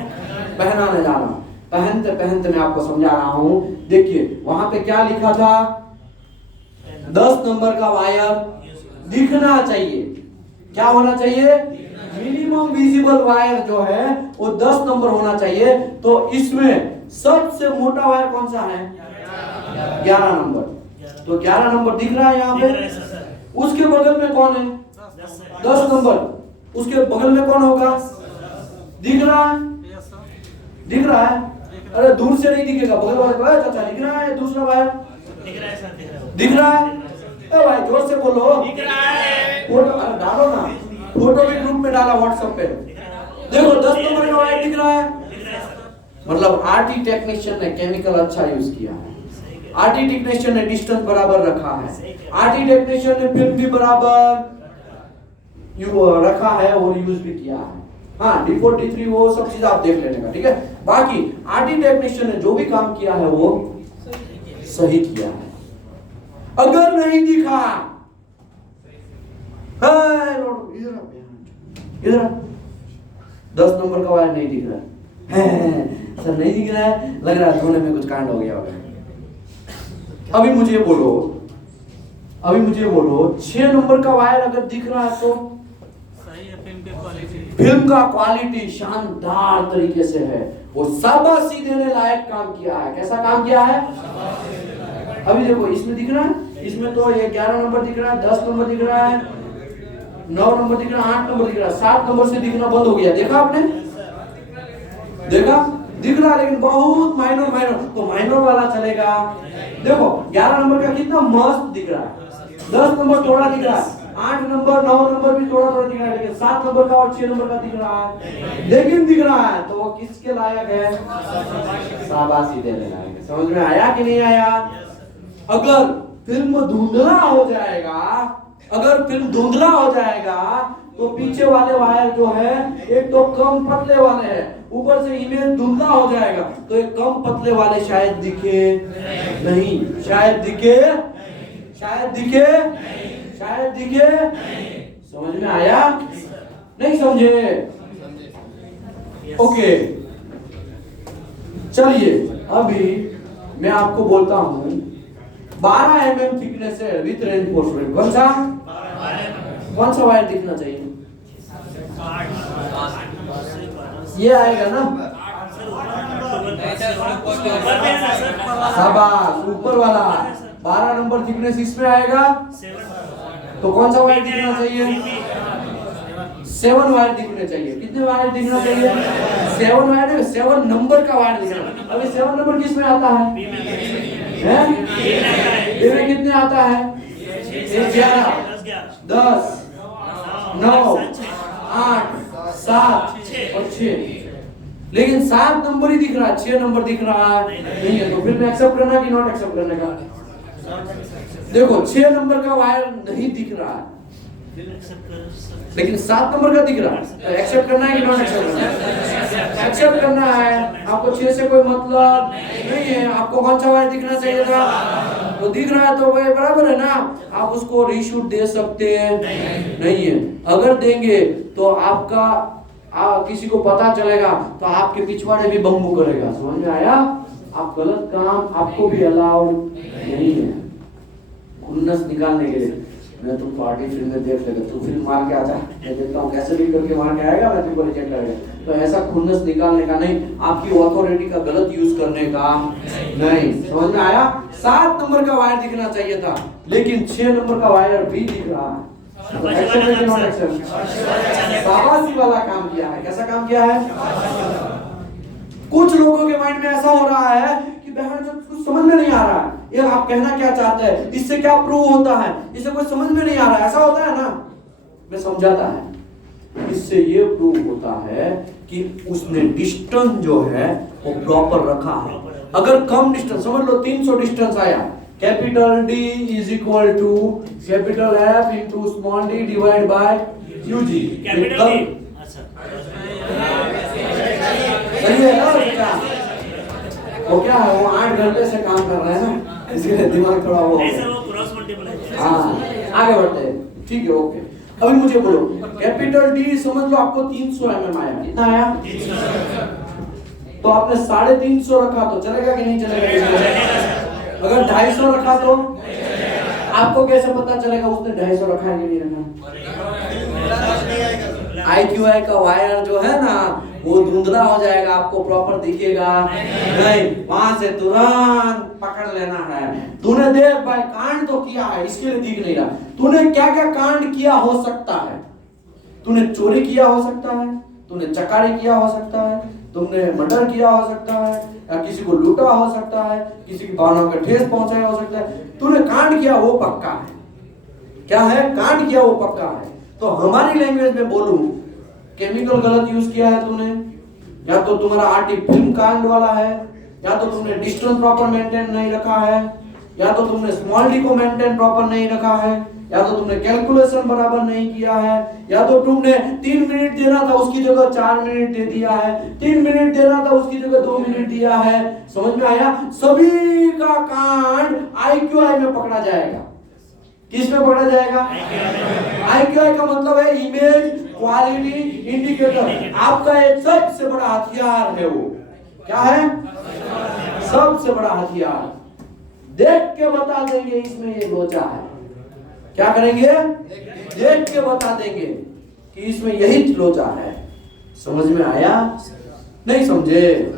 पहनाने जा रहा हूँ। पहनते पहनते मैं आपको समझा रहा हूँ। देखिए वहां पे क्या लिखा था? 10 नंबर का वायर दिखना चाहिए। क्या होना चाहिए? मिनिमम विजिबल वायर जो है वो 10 नंबर होना चाहिए। तो इसमें सबसे मोटा वायर कौन सा है? 11 नंबर। तो 11 नंबर दिख रहा है यहाँ पे। उसके बगल में कौन है? 10 नंबर। उसके बगल में कौन होगा? दिख रहा है? दिख रहा है? अरे दूर से नहीं दिखेगा, बगल वाले को चाचा दिख रहा है दूसरा वायर? दिख रहा है? ए भाई जोर से बोलो। फोटो डालो ना, फोटो भी ग्रुप में डाला व्हाट्सएप पे। देखो 10 नंबर का वायर दिख रहा है। मतलब आरटी टेक्नीशियन ने केमिकल अच्छा यूज किया है। आरटी टेक्नीशियन ने डिस्टेंस बराबर रखा है। आरटी टेक्नीशियन ने फिल्म भी बराबर रखा है और यूज भी किया है। हाँ D4 D3 वो सब चीज आप देख लेने का, ठीक है। बाकी आरटी टेक्नीशियन ने जो भी काम किया है वो सही किया है। अगर नहीं दिखा, इधर 10 नंबर का वायर नहीं दिख रहा है। सर नहीं दिख रहा है, लग रहा है धोने में कुछ कांड हो गया होगा। अभी मुझे बोलो 6 नंबर का वायर अगर दिख रहा है तो सही है। फिल्म की क्वालिटी, फिल्म का क्वालिटी शानदार तरीके से है। वो शाबाशी देने लायक काम किया है। कैसा काम किया है? अभी देखो इसमें दिख रहा है, इसमें तो ये 11 नंबर दिख रहा है, 10 नंबर दिख रहा है, 9 नंबर दिख रहा है, 8 नंबर दिख रहा है, 7 नंबर से दिखना बंद हो गया। देखा आपने? देखा? दिख रहा है लेकिन बहुत माइनर। तो माइनर वाला चलेगा। देखो 11 नंबर का कितना मस्त दिख रहा है, 10 नंबर थोड़ा दिख रहा है, 8 नंबर 9 नंबर भी थोड़ा दिख रहा है, लेकिन 7 नंबर का और 6 नंबर का दिख रहा है, लेकिन दिख रहा है। तो वो किसके लायक है? शाबाशी देने लायक है। समझ में आया कि नहीं आया? अगर फिल्म धुंधला हो जाएगा, तो पीछे वाले वायर जो है एक तो कम पतले वाले हैं, ऊपर से इमेज धुंधला हो जाएगा, तो एक कम पतले वाले शायद दिखे नहीं। समझ में आया? नहीं समझे? ओके चलिए अभी मैं आपको बोलता हूं 12 mm थिकनेस है विथ रेनफोर्समेंट। कौन सा वायर दिखना चाहिए? ये आएगा ना? शाबाश, ऊपर वाला 12 नंबर थिकनेस इसमें आएगा। तो कौन सा वायर दिखना चाहिए? 7 वायर दिखने चाहिए। कितने वायर दिखना चाहिए? 7 वायर। 7 नंबर का वायर दिखना। अभी 7 नंबर किस में आता है? हैं? कितने आता है? 11, 10, 9, 8, 7 और 6। लेकिन 7 नंबर ही दिख रहा है, 6 नंबर दिख रहा नहीं है। तो फिर मैं एक्सेप्ट करना कि नॉट एक्सेप्ट करने का? देखो 6 नंबर का वायर नहीं दिख रहा है, लेकिन 7 नंबर का दिख रहा है। तो एक्सेप्ट करना है कि नॉट एक्सेप्ट करना है? एक्सेप्ट करना है। आपको 6 से कोई मतलब नहीं है। आपको कौन सा वायर दिखना चाहिए था? तो दिख रहा है तो वही बराबर है ना। आप उसको रीशूट दे सकते हैं? नहीं है। अगर देंगे तो आपका किसी को पता चलेगा तो आपके पिछवाड़े भी बम्बू करेगा। समझ में आया? आप गलत काम आपको भी अलाउड नहीं है। खुन्नस निकालने के लिए मैं तुम पार्टी फिल्म में देख लेगा, तू फिल्म मार के आता, मैं देखता हूँ कैसे भी करके मार के आएगा, मैं तुमको रिजेक्ट करेगा। तो ऐसा खुन्नस निकालने का नहीं, आपकी ऑथोरिटी का गलत यूज करने का नहीं। समझ में आया? 7 नंबर का वायर दिखना चाहिए था, लेकिन 6 नंबर का वायर भी दिख रहा है। शाबाशी वाला काम किया है। कैसा काम किया है? कुछ लोगों के माइंड में ऐसा हो रहा है कि बहन जब कुछ समझ में नहीं आ रहा है, ये आप कहना क्या चाहते हैं, इससे क्या प्रूव होता है, इससे कुछ समझ में नहीं आ रहा है, ऐसा होता है ना। मैं समझाता है, इससे ये प्रूव होता है कि उसने डिस्टेंस जो है वो प्रॉपर रखा है। अगर कम डिस्टेंस, समझ लो 300 डिस्टेंस आया, capital D is equal to capital F into small d divide by UG। सही है ना? वो क्या है, वो 8 घंटे से काम कर रहे हैं ना, इसलिए दिमाग थोड़ा वो हाँ, आगे बढ़ते हैं। ठीक है, ओके। अभी मुझे बोलो, कैपिटल D समझ लो आपको 300 mm आया, कितना आया? तो आपने 350 रखा तो चलेगा कि नहीं चलेगा? अगर 250 रखा तो आपको कैसे पता चलेगा उसने 250 रखा है कि नहीं रखा? IQI का वायर जो है ना वो धुंधला हो जाएगा, आपको प्रॉपर दिखेगा नहीं, वहां से तुरंत पकड़ लेना है। तूने देख भाई कांड तो किया है, इसके लिए दिख नहीं रहा। तूने क्या क्या कांड किया हो सकता है? तूने चोरी किया हो सकता है, तूने चकारी किया हो सकता है, तुमने मर्डर किया हो सकता है, या किसी को लूटा हो सकता है, किसी की भावनाओं को ठेस पहुंचाया हो सकता है। तूने कांड किया वो पक्का है। क्या है? कांड किया वो पक्का है। तो हमारी लैंग्वेज में बोलूं, केमिकल गलत यूज किया है तूने, या तो तुम्हारा आरटी फिल्म कांड वाला है, या तो तुमने डिस्टेंस प्रॉपर मेंटेन नहीं रखा है, या तो तुमने स्मॉल डी को मेंटेन प्रॉपर नहीं रखा है, या तो तुमने कैलकुलेशन बराबर नहीं किया है, या तो तुमने 3 मिनट देना था उसकी जगह 4 मिनट दे दिया है, 3 मिनट देना था उसकी जगह 2 मिनट दिया है। समझ में आया? सभी का कांड IQI में पकड़ा जाएगा। किस में पकड़ा जाएगा? IQI का मतलब है इमेज क्वालिटी इंडिकेटर। आपका एक सबसे बड़ा हथियार है। वो क्या है? सबसे बड़ा हथियार। देख के बता देंगे इसमें ये लोचा है। क्या करेंगे? देख के बता देंगे कि इसमें यही लोचा है। समझ में आया? नहीं समझे?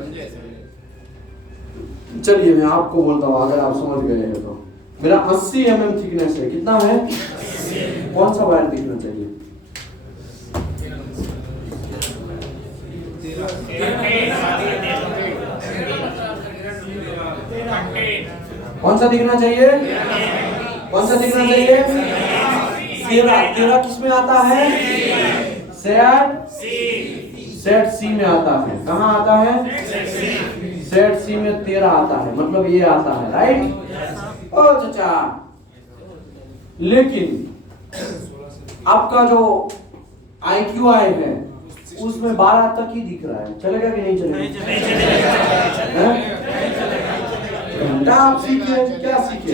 चलिए मैं आपको बोलता हूं, अगर आप समझ गए हैं तो। मेरा 80 mm थिकनेस है। कितना है? कौन सा वायर दिखना चाहिए? कौन सा दिखना चाहिए? कौन सा दिखना चाहिए? 13 किस में आता है? सेट सी में आता है। कहाँ आता है? सेट सी में 13 आता है, मतलब ये आता है, राइट? ओ चाचा, लेकिन आपका जो IQI है उसमें 12 तक ही दिख रहा है। चलेगा कि नहीं चलेगा? घंटा आप सीखे, क्या सीखे?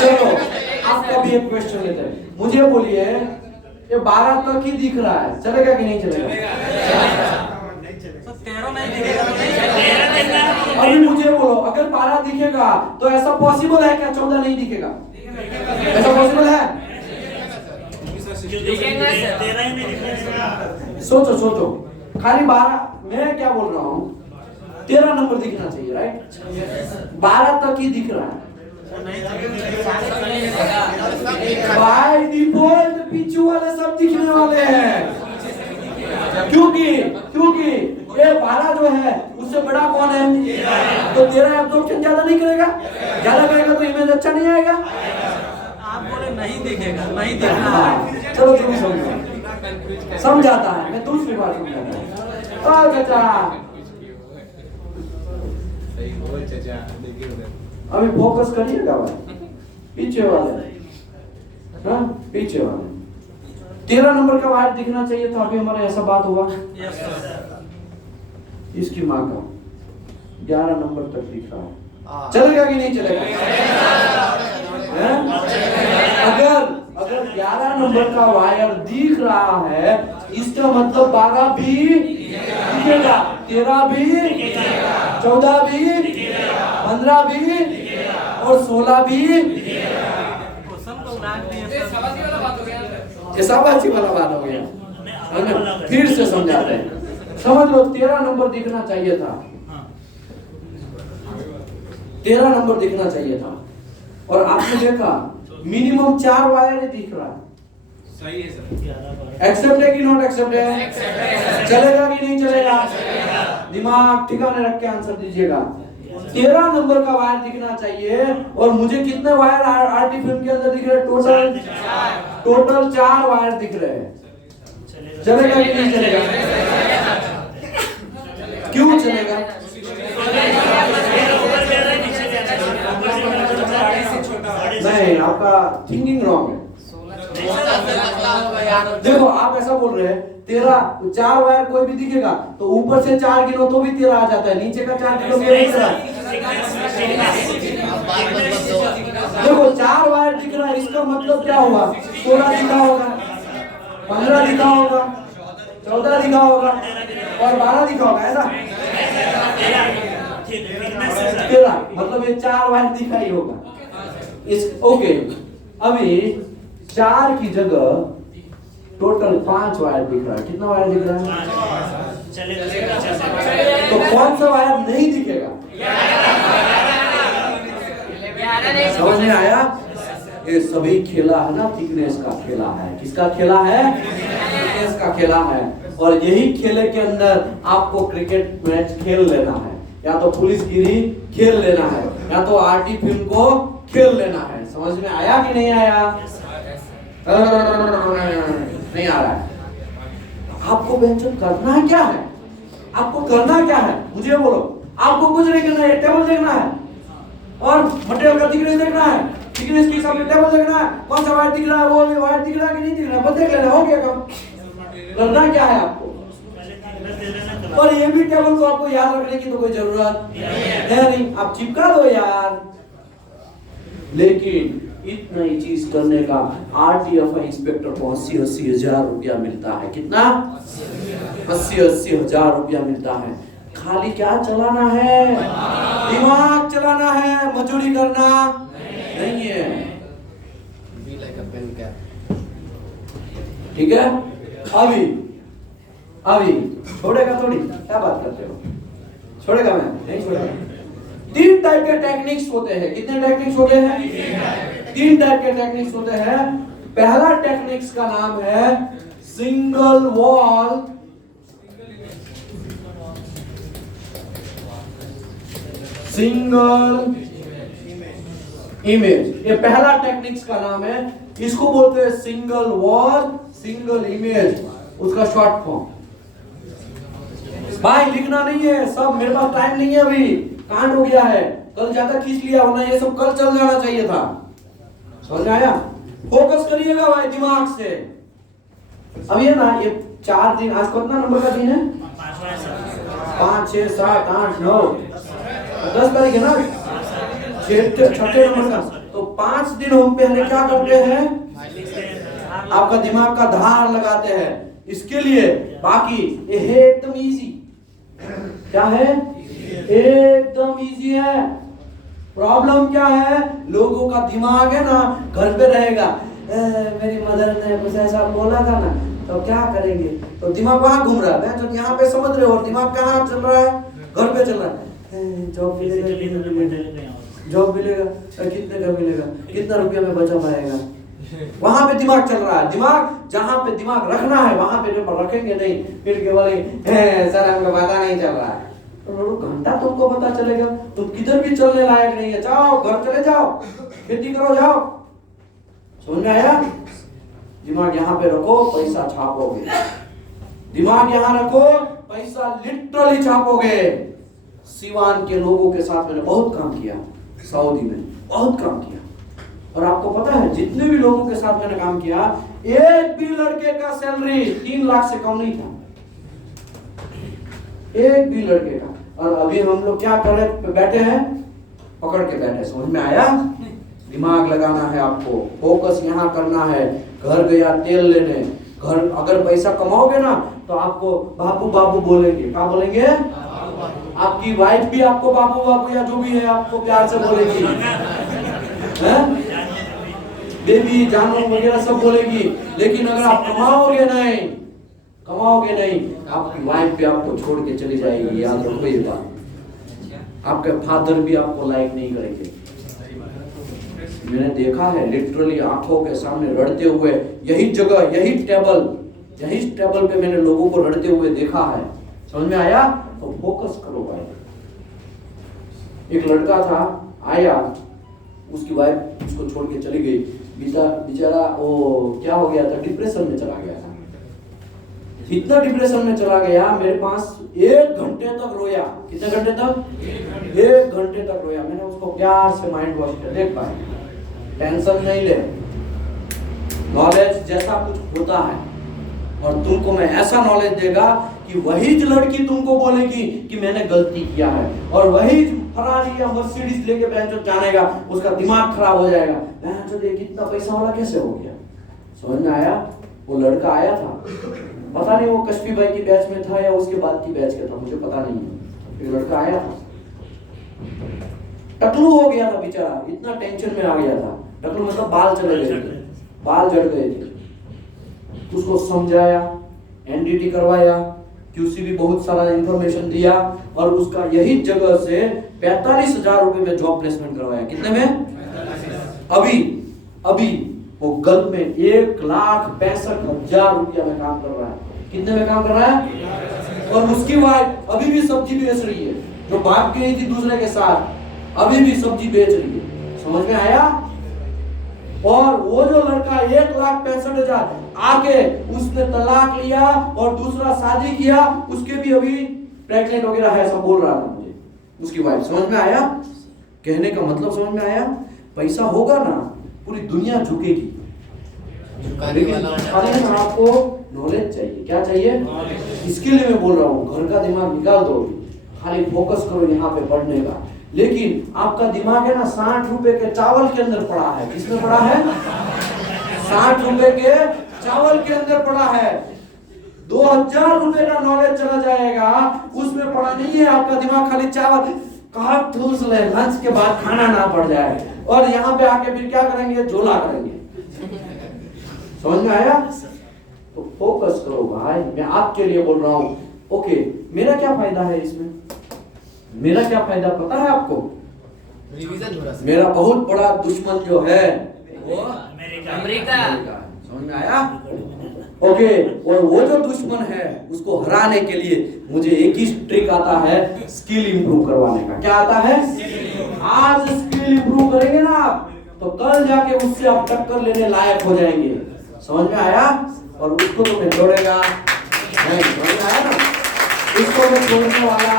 चलो आपका भी एक क्वेश्चन लेते हैं। मुझे बोलिए, ये 12 तक ही दिख रहा है, चलेगा कि नहीं चलेगा? अभी मुझे बोलो, अगर 12 दिखेगा तो ऐसा पॉसिबल है क्या 14 नहीं दिखेगा? ऐसा पॉसिबल है? सोचो सोचो, खाली 12, मैं क्या बोल रहा हूँ, 13 नंबर दिखना चाहिए, राइट? 12 तक ही दिख रहा है। बाय डिफॉल्ट पीछू वाले सब दिखने वाले हैं, क्योंकि ये 12 जो है उससे बड़ा कौन है? तो 13 एब्जॉर्प्शन ज्यादा नहीं करेगा, ज्यादा करेगा तो इमेज अच्छा नहीं आएगा। आप बोले नहीं दिखेगा, नहीं दिखना। चलो समझाता है, मैं दूसरी बात समझाता हूँ। अभी फोकस करिएगा भाई, पीछे वाले, हाँ पीछे वाले। 13 नंबर का वायर दिखना चाहिए था। अभी हमारा ऐसा बात हुआ, इसकी माँ का 11 नंबर तक दिख रहा है, चलेगा कि नहीं चलेगा? अगर 11 नंबर का वायर दिख रहा है, इसका मतलब 12 भी दिखेगा, 13 भी, 14 भी, 15 भी और 16 भी। क्वेश्चन को उड़ा दिए ये सर। शाबाशी वाला बात हो गया सर। ये शाबाशी वाला बात हो गया। फिर से समझाते हैं, समझ लो 13 नंबर दिखना चाहिए था, 13 नंबर दिखना चाहिए था, और आपने देखा मिनिमम 4 वायर ही दिख रहा है। सही है सर। एक्सेप्ट है कि नॉट एक्सेप्ट है? चलेगा कि नहीं चलेगा? दिमाग ठिकाने रख के आंसर दीजिएगा। 13 नंबर का वायर दिखना चाहिए, और मुझे कितने वायर आरटी फिल्म के अंदर दिख रहे हैं? टोटल 4 वायर दिख रहे हैं। चलेगा कि नहीं चलेगा? क्यों चलेगा? नहीं, आपका थिंकिंग रॉन्ग है। देखो आप ऐसा बोल रहे हैं 13, 4 वायर कोई भी दिखेगा तो ऊपर से 4 गिनो तो भी 13 आ जाता है, नीचे का 4 गिनो भी 13। देखो 4 वायर दिख रहा है, इसका मतलब क्या हुआ? 16 दिखा होगा, 15 दिखा होगा, 14 दिखा होगा और 12 दिखा होगा, ऐसा 13, मतलब ये 4 वायर दिखा ही होगा इस। ओके, अभी 4 की जगह टोटल 5 वायर दिख रहा है। कितना वायर दिख रहा है? तो कौन सा वायर नहीं दिखेगा? समझ में आया? ये सभी खेला है ना, थिकनेस का खेला है। किसका खेला है? थिकनेस का खेला है। और यही खेले के अंदर आपको क्रिकेट मैच खेल लेना है, या तो पुलिसगिरी खेल लेना है, या तो आरटी फिल्म को खेल लेना है। समझ में आया कि नहीं आया? नहीं आ रहा है। आपको व्यंजन करना क्या है? आपको करना क्या है? मुझे बोलो। आपको कुछ नहीं करना है, टेबल देखना है और मटेरियल का थिकनेस देखना है, थिकनेस के हिसाब से टेबल देखना है, कौन सा वायर दिख रहा है, वो भी वायर दिख रहा है कि नहीं दिख रहा है, बस देख लेना, हो गया काम। करना क्या है आपको? और ये भी टेबल को आपको याद रखने की तो कोई जरूरत है नहीं, आप चिपका दो यार। लेकिन इतना ही चीज करने का आरटीएफआई इंस्पेक्टर को 80-80 हजार रुपया मिलता है। कितना? 80-80 हजार रुपया मिलता है। खाली क्या चलाना है? दिमाग चलाना है, मजदूरी करना नहीं है। ठीक है? अभी छोड़ेगा थोड़ी, क्या बात करते हो? छोड़ेगा? मैं नहीं छोड़ेगा। 3 टाइप के टेक्निक्स होते हैं। कितने टेक्निक्स होते हैं? 3 टाइप के टेक्निक्स होते हैं। पहला टेक्निक्स का नाम है सिंगल वॉल सिंगल इमेज। ये पहला टेक्निक्स का नाम है। इसको बोलते हैं सिंगल वॉल सिंगल इमेज, उसका शॉर्ट फॉर्म। भाई लिखना नहीं है सब, मेरे पास टाइम नहीं है, अभी कांड हो गया है, कल ज्यादा खींच लिया, वरना ये सब कल चल जाना चाहिए था। समझ आया? फोकस करिएगा भाई दिमाग से। अब ये ना, ये 4 दिन, आज कितना नंबर का दिन है? 5, 6, 7, 8, 9, 10 तारीख है ना, 6 नंबर का। तो 5 दिन हम पहले क्या करते हैं? आपका दिमाग का धार लगाते हैं इसके लिए। बाकी ये है एकदम इजी। क्या है? एकदम इजी है। प्रॉब्लम क्या है? लोगों का दिमाग है ना घर पे रहेगा, मेरी मदर ने कुछ ऐसा बोला था ना, तो क्या करेंगे? तो दिमाग वहां घूम रहा है, जो यहाँ पे समझ रहे हो, और दिमाग कहाँ चल रहा है? घर पे चल रहा है। जॉब मिलेगा, जॉब मिलेगा, कितने का मिलेगा, कितना रुपया में बचा पाएगा, वहां पे दिमाग चल रहा है। दिमाग जहां पे दिमाग रखना है वहां पे रखेंगे नहीं, फिर के बोलेंगे सर हमको पता नहीं चल रहा है। तो घंटा तुमको पता चलेगा, तुम किधर भी चलने लायक नहीं है। जाओ घर चले जाओ, खेती करो, जाओ। समझ में आया? दिमाग यहाँ पे रखो, पैसा छापोगे। दिमाग यहाँ रखो, पैसा लिटरली छापोगे। सिवान के लोगों के साथ मैंने बहुत काम किया, सऊदी में बहुत काम किया, और आपको पता है जितने भी लोगों के साथ मैंने काम किया, एक भी लड़के का सैलरी 3 लाख से कम नहीं था, एक भी लड़के का। और अभी हम लोग क्या कर रहे, बैठे हैं, पकड़ के बैठे। समझ में आया? दिमाग लगाना है आपको, फोकस यहाँ करना है। घर गया तेल लेने, घर अगर पैसा कमाओगे ना तो आपको बाबू बाबू बोलेंगे। क्या बोलेंगे? आपकी वाइफ भी आपको बाबू बाबू या जो भी है आपको प्यार से बोलेगी, हैं? बेबी जानो वगैरह सब बोलेगी। लेकिन अगर आप कमाओगे नहीं, आपकी वाइफ भी आपको छोड़ के चली जाएगी। याद रखो ये बात। आपके फादर भी आपको लाइक नहीं करेंगे। मैंने देखा है लिटरली आंखों के सामने रड़ते हुए, यही जगह यही टेबल पे मैंने लोगों को रड़ते हुए देखा है। समझ में आया? तो फोकस करो भाई। एक लड़का था, आया, उसकी वाइफ उसको छोड़ के चली गई। बेचारा वो क्या हो गया था, डिप्रेशन में चला गया था। इतना डिप्रेशन में चला गया, मेरे पास 1 घंटे तक रोया। कितने घंटे तक? 1 घंटे तक रोया। मैंने उसको प्यार से माइंड वॉश किया। देख भाई, टेंशन नहीं ले, नॉलेज जैसा कुछ होता है और तुमको मैं ऐसा नॉलेज देगा कि वही लड़की तुमको बोलेगी कि मैंने गलती किया है, और वही फरारी या मर्सिडीज लेके बेंचो जानेगा, उसका दिमाग खराब हो जाएगा। बेंचो देख कितना पैसा वाला कैसे हो गया। समझ में आया? वो लड़का आया था, पता नहीं वो कश्फी भाई की बैच में था या उसके बाद की बैच का था, मुझे पता नहीं है। एक लड़का आया था, टकलू हो गया था बेचारा, इतना टेंशन में आ गया था। टकलू मतलब बाल चले गए थे, बाल जड़ गए थे। उसको समझाया, एनडीटी करवाया, क्यूसी भी बहुत सारा इंफॉर्मेशन दिया, और उसका यही जगह से 45,000 रुपए में जॉब प्लेसमेंट करवाया। कितने में? अभी वो गल्फ में 1,65,000 रुपया में काम कर रहा है। कितने में काम कर रहा है? और उसकी वाइफ अभी भी सब्जी बेच रही है, जो भाग गई थी दूसरे के साथ, अभी भी सब्जी बेच रही है। समझ में आया? और वो जो लड़का 1,65,000 आके उसने तलाक लिया और दूसरा शादी किया, उसके भी अभी प्रेग्नेंट वगैरह है, सब बोल रहा था मुझे उसकी वाइफ। समझ में आया? कहने का मतलब समझ में आया? पैसा होगा ना, पूरी दुनिया झुकेगी, लेकिन खाली आपको नॉलेज चाहिए। क्या चाहिए? इसके लिए मैं बोल रहा हूँ, घर का दिमाग निकाल दो, खाली फोकस करो यहाँ पे पढ़ने का। लेकिन आपका दिमाग है ना 60 रुपए के चावल के अंदर पड़ा है। किसमें पड़ा है? 60 रुपए के चावल के अंदर पड़ा है। 2,000 रुपए का नॉलेज चला जाएगा, उसमें पड़ा नहीं है आपका दिमाग। खाली चावल कहा ठूस ले, लंच के बाद खाना ना पड़ जाए, और यहाँ पे आके फिर क्या करेंगे? झोला करेंगे। समझ में आया? तो फोकस करो भाई, मैं आपके लिए बोल रहा हूँ। ओके, मेरा क्या फायदा है इसमें? मेरा क्या फायदा पता है आपको? मेरा बहुत बड़ा दुश्मन जो है वो अमेरिका। समझ में आया? ओके, और वो जो दुश्मन है उसको हराने के लिए मुझे एक ही ट्रिक आता है, स्किल इंप्रूव करवाने का। क्या आता है? आज स्किल इंप्रूव करेंगे ना आप, तो कल जाके उससे आप टक्कर लेने लायक हो जाएंगे। समझ में आया? और उसको तो मैं छोड़ेगा नहीं। समझ में आया ना? इसको मैं छोड़ने वाला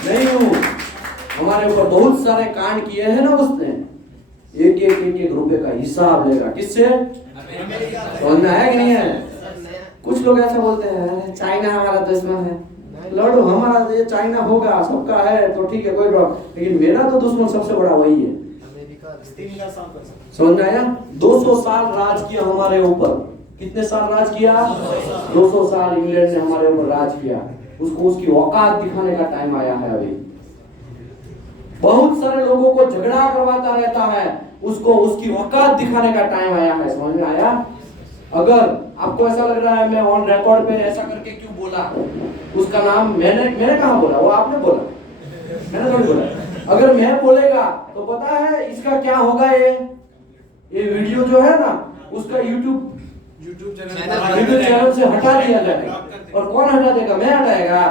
नहीं हूँ। हमारे ऊपर बहुत सारे कांड किए हैं ना उसने, एक रुपए का हिसाब लेगा। किससे? समझ में आया कि नहीं है? कुछ लोग ऐसा बोलते हैं चाइना हमारा दुश्मन है। लड़ो, हमारा ये चाइना होगा, सबका है तो ठीक है, कोई प्रॉब्लम, लेकिन मेरा तो दुश्मन सबसे बड़ा वही है। समझ में आया? 200 साल राज किया हमारे ऊपर। कितने साल राज किया? 200 साल इंग्लैंड ने हमारे ऊपर राज किया। उसको उसकी औकात दिखाने का टाइम आया है। अभी बहुत सारे लोगों को झगड़ा करवाता रहता है, उसको उसकी औकात दिखाने का टाइम आया है। समझ में आया? अगर आपको ऐसा लग रहा है मैं ऑन रिकॉर्ड पे ऐसा करके क्यों बोला, उसका नाम मैंने कहाँ बोला, वो आपने बोला, मैंने थोड़ी बोला। अगर मैं बोलेगा तो पता है इसका क्या होगा? ये वीडियो जो है ना, उसका यूट्यूब चैनल से हटा दिया जाएगा। और कौन हटा देगा? मैं हटाएगा?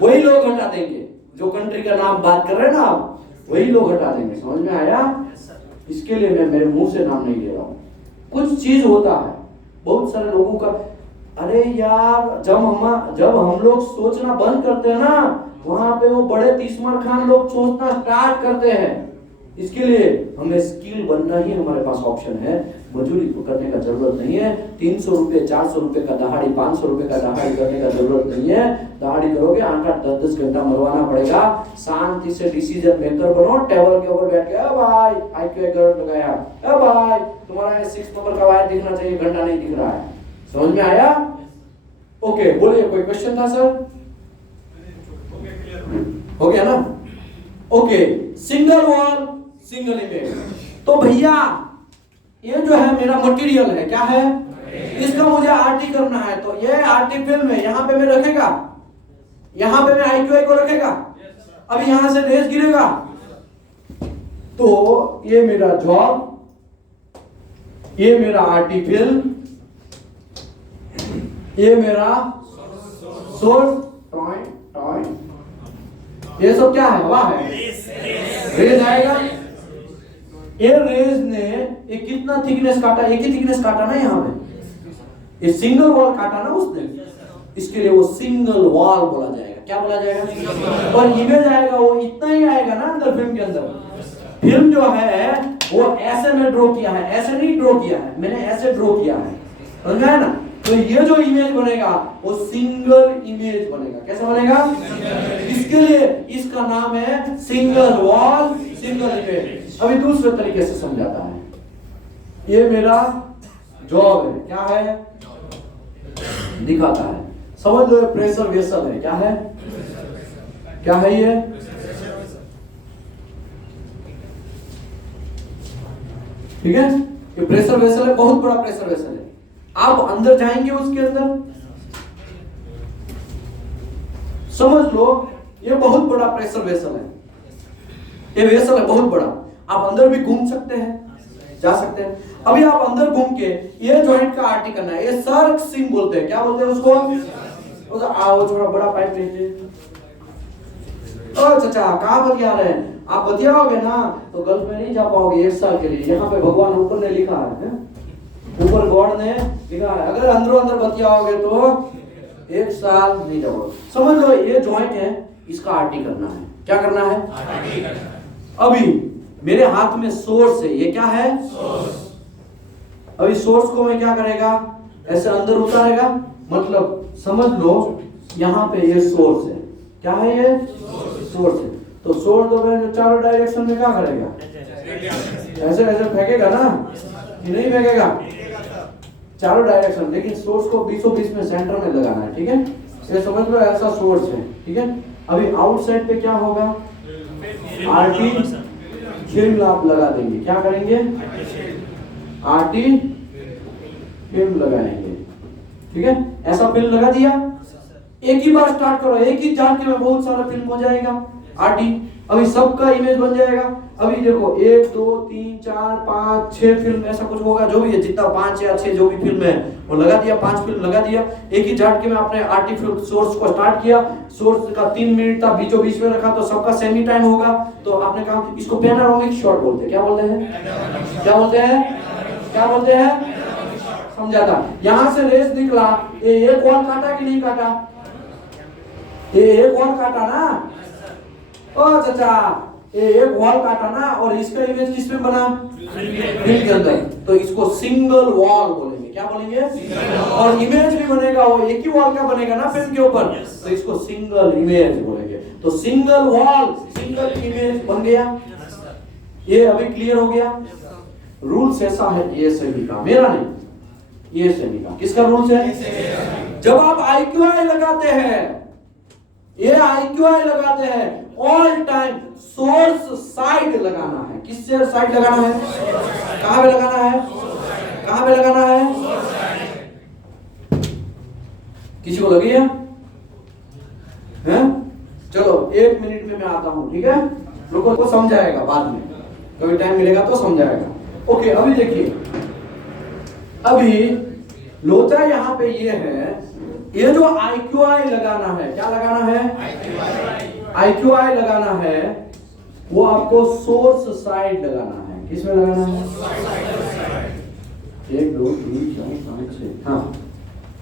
वही लोग हटा देंगे जो कंट्री का नाम बात कर रहे हैं ना आप, वही लोग हटा देंगे। समझ में आया? इसके लिए मैं मेरे मुंह से नाम नहीं ले रहा हूँ। कुछ चीज होता है बहुत सारे लोगों का, अरे यार जब हम लोग सोचना बंद करते हैं ना, वहां पे वो बड़े तीसमर खान लोग सोचना स्टार्ट करते हैं। इसके लिए हमें स्किल बनना ही हमारे पास ऑप्शन है। मजदूरी करने का जरूरत नहीं है। 300 रुपए 400 रुपए का दहाड़ी, 500 रुपए का दहाड़ी करने का जरूरत नहीं है। दहाड़ी करोगे 8-8 10-10 घंटा मरवाना पड़ेगा। शांति से डिसीजन मेकर बनो, टेबल के ऊपर बैठ के भाई IQ गलत लगाया, भाई तुम्हारा 6 नंबर का वायर दिखना चाहिए, घंटा नहीं दिख रहा है। समझ में आया? ओके बोलिए, कोई क्वेश्चन था सर? हो गया ना? Okay, single wall single image. तो भैया ये जो है मेरा मटेरियल है, क्या है? इसका मुझे आरटी करना है, तो ये आरटी फिल्म है, यहां पे मैं रखेगा, यहां पे मैं IQI को रखेगा, अब यहां से रेस गिरेगा, तो ये मेरा जॉब, ये मेरा आरटी फिल्म, ये मेरा सोर्स, ये सब क्या है? हवा है, रेज आएगा। ये रेज ने ये कितना थिकनेस काटा? एक ही थिकनेस काटा ना यहाँ पे, ये सिंगल वॉल काटा ना उसने, इसके लिए वो सिंगल वॉल बोला जाएगा। क्या बोला जाएगा? और इमेज आएगा वो इतना ही आएगा ना अंदर फिल्म के अंदर। फिल्म जो है वो ऐसे में ड्रॉ किया है, ऐसे नहीं ड्रॉ किया है, मैंने ऐसे ड्रॉ किया है, समझ में आया ना? तो ये जो इमेज बनेगा वो सिंगल इमेज बनेगा। कैसा बनेगा? इसके लिए इसका नाम है सिंगल वॉल सिंगल इमेज। अभी दूसरे तरीके से समझाता है। ये मेरा जॉब है, क्या है? दिखाता है, समझ लो प्रेशर वेसल है। क्या है? क्या है ये? ठीक है, ये प्रेशर वेसल है, बहुत बड़ा प्रेशर वेसल है। आप अंदर जाएंगे उसके अंदर, समझ लो ये बहुत बड़ा प्रेशर वेसल है, ये वेसल है बहुत बड़ा। आप अंदर भी घूम सकते हैं, जा सकते हैं। अभी आप अंदर घूम के ये जॉइंट का आरटी करना है, ये सर्क सिम बोलते हैं। क्या बोलते हैं उसको? आओ थोड़ा बड़ा पाइप लीजिए। ओ चाचा कहाँ बतिया रहे हैं? आप बतियाओगे ना तो गल्फ में नहीं जा पाओगे 1 साल के लिए। यहाँ पे भगवान ऊपर ने लिखा है, ऊपर गॉड ने लिखा है, अगर अंदरों अंदर बतियाओगे तो 1 साल नहीं जाओगे। समझ लो ये जॉइंट है, इसका आरटी करना है। क्या करना है? आरटी करना है। अभी मेरे हाथ में सोर्स है, ये क्या है? सोर्स। अभी सोर्स को मैं क्या करेगा? ऐसे अंदर उतारेगा, मतलब समझ लो यहाँ पे ये सोर्स है। क्या है ये? सोर्स है। तो सोर्स तो मैं चारों डायरेक्शन में क्या करेगा? ऐसे ऐसे फेंकेगा ना कि नहीं फेंकेगा? चारों डायरेक्शन, लेकिन सोर्स को बीचों बीच में सेंटर में लगाना है। ठीक है, ये समझ लो ऐसा सोर्स है। ठीक है, अभी आउटसाइड पे क्या होगा? आरटी फिल्म आप लगा देंगे। क्या करेंगे? आरटी फिल्म लगाएंगे। ठीक है, ऐसा फिल्म लगा दिया, एक ही बार स्टार्ट करो, एक ही झटके में बहुत सारा फिल्म हो जाएगा आरटी। अभी सबका इमेज बन जाएगा। अभी देखो 1 2 3 4 5 6 फिल्म ऐसा कुछ होगा, जो भी है, जितना 5 या 6 जो भी फिल्म है वो लगा दिया, 5 फिल्म लगा दिया। एक ही झटके में आपने आरटी फिल्म सोर्स को स्टार्ट किया, सोर्स का 3 मिनट था, बीचों बीच में रखा, तो सबका सेम ही टाइम होगा। तो आपने कहा इसको पैनोरामिक शॉट बोलते हैं। क्या बोलते हैं? क्या बोलते हैं? क्या बोलते हैं? समझाता। यहां से रेस निकला, ये एक और काटा कि नहीं काटा? ये एक और काटा ना? ओ चाचा ये एक वॉल काटा ना, और इसका इमेज किस में बना? फिल्म के अंदर। तो इसको सिंगल वॉल बोलेंगे। क्या बोलेंगे? और इमेज भी बनेगा, वो एक ही वॉल का बनेगा ना फिल्म के ऊपर, तो इसको सिंगल इमेज बोलेंगे। तो सिंगल वॉल सिंगल इमेज बन गया। ये अभी क्लियर हो गया। रूल्स ऐसा है, ये सही का, मेरा नहीं, ये सही का। किसका रूल्स है? जब आप IQI लगाते हैं, ये IQI लगाते हैं, ऑल टाइम सोर्स साइड लगाना है। किससे साइड लगाना है? कहां पे लगाना है? कहां पे लगाना है? किसी को लगी है? चलो 1 मिनट में मैं आता हूं। ठीक है, लोगों को समझाएगा बाद में, कभी टाइम मिलेगा तो समझाएगा। ओके, अभी देखिए, अभी लोचा यहाँ पे ये है, ये जो IQI लगाना है, क्या लगाना है? IQI लगाना है, वो आपको सोर्स साइड लगाना है। किसमें लगाना है? 1 2 3 4 5 6। हाँ,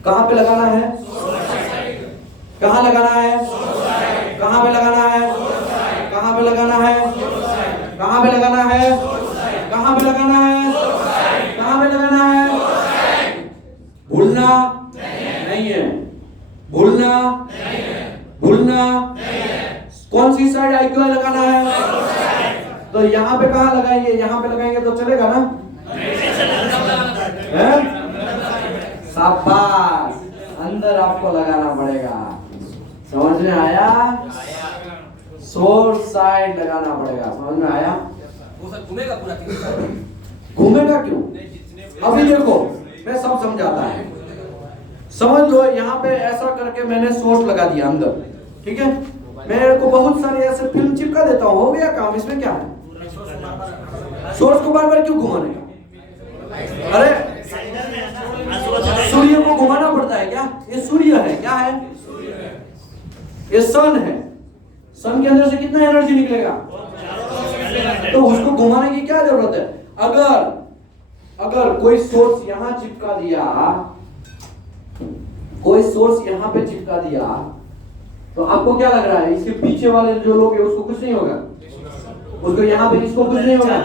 कहां पे लगाना है? कहां लगाना है? कहां पे लगाना है? कहां पे लगाना है? कहां पे लगाना है? कहां पे लगाना है? कहां पे लगाना है? भूलना नहीं है, भूलना भूलना। कौन सी साइड IQI लगाना है? तो यहाँ पे कहाँ लगाएंगे? यहाँ पे लगाएंगे तो चलेगा ना? शाबाश, अंदर आपको लगाना पड़ेगा। समझ में आया? सोर्स साइड लगाना पड़ेगा। समझ में आया? वो सर घूमेगा पूरा 3 साल। घूमेगा क्यों? अभी देखो मैं सब समझाता है। समझ लो यहाँ पे ऐसा करके मैंने सोर्स लगा दिया अंदर, ठीक है? मैं को बहुत सारी ऐसे फिल्म चिपका देता हूँ, हो गया काम। इसमें क्या है? सोर्स को बार बार क्यों घुमाने का? अरे सूर्य को घुमाना पड़ता है क्या? ये सूर्य है, क्या है? ये सन है। सन के अंदर से कितना एनर्जी निकलेगा? तो उसको घुमाने की क्या जरूरत है? अगर कोई सोर्स यहां चिपका दिया, कोई सोर्स यहां पे चिपका दिया, तो आपको क्या लग रहा है? इसके पीछे वाले जो लोग हैं उसको कुछ नहीं होगा? उसको यहाँ पे इसको कुछ नहीं होगा,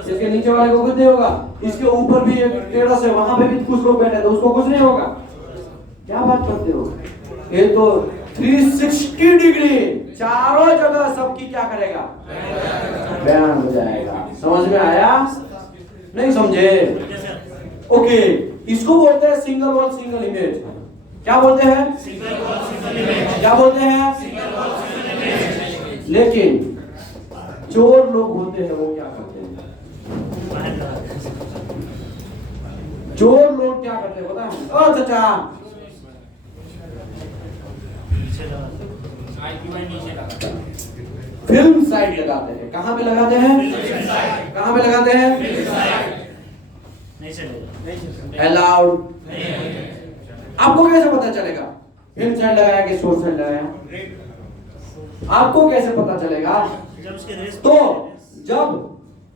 इसके नीचे वाले को कुछ नहीं होगा, इसके ऊपर भी एक टेरेस है वहां पे भी कुछ लोग बैठे तो उसको कुछ नहीं होगा। क्या बात करते हो? ये तो 360 डिग्री चारों जगह सबकी क्या करेगा? बयान हो जाएगा। समझ में आया? नहीं समझे? ओके, इसको बोलते हैं सिंगल वॉल सिंगल इमेज। क्या बोलते हैं? क्या बोलते हैं? लेकिन चोर लोग होते हैं वो क्या करते हैं? चोर लोग क्या करते हैं पता है? ओ चाचा, फिल्म साइड लगाते हैं। कहां पे लगाते हैं? कहां पे लगाते हैं? नहीं चलेगा। अलाउड। आपको कैसे पता चलेगा फिल्म साइड लगाया कि सोर्स साइड लगाया? आपको कैसे पता चलेगा? जब उसके रेस तो जब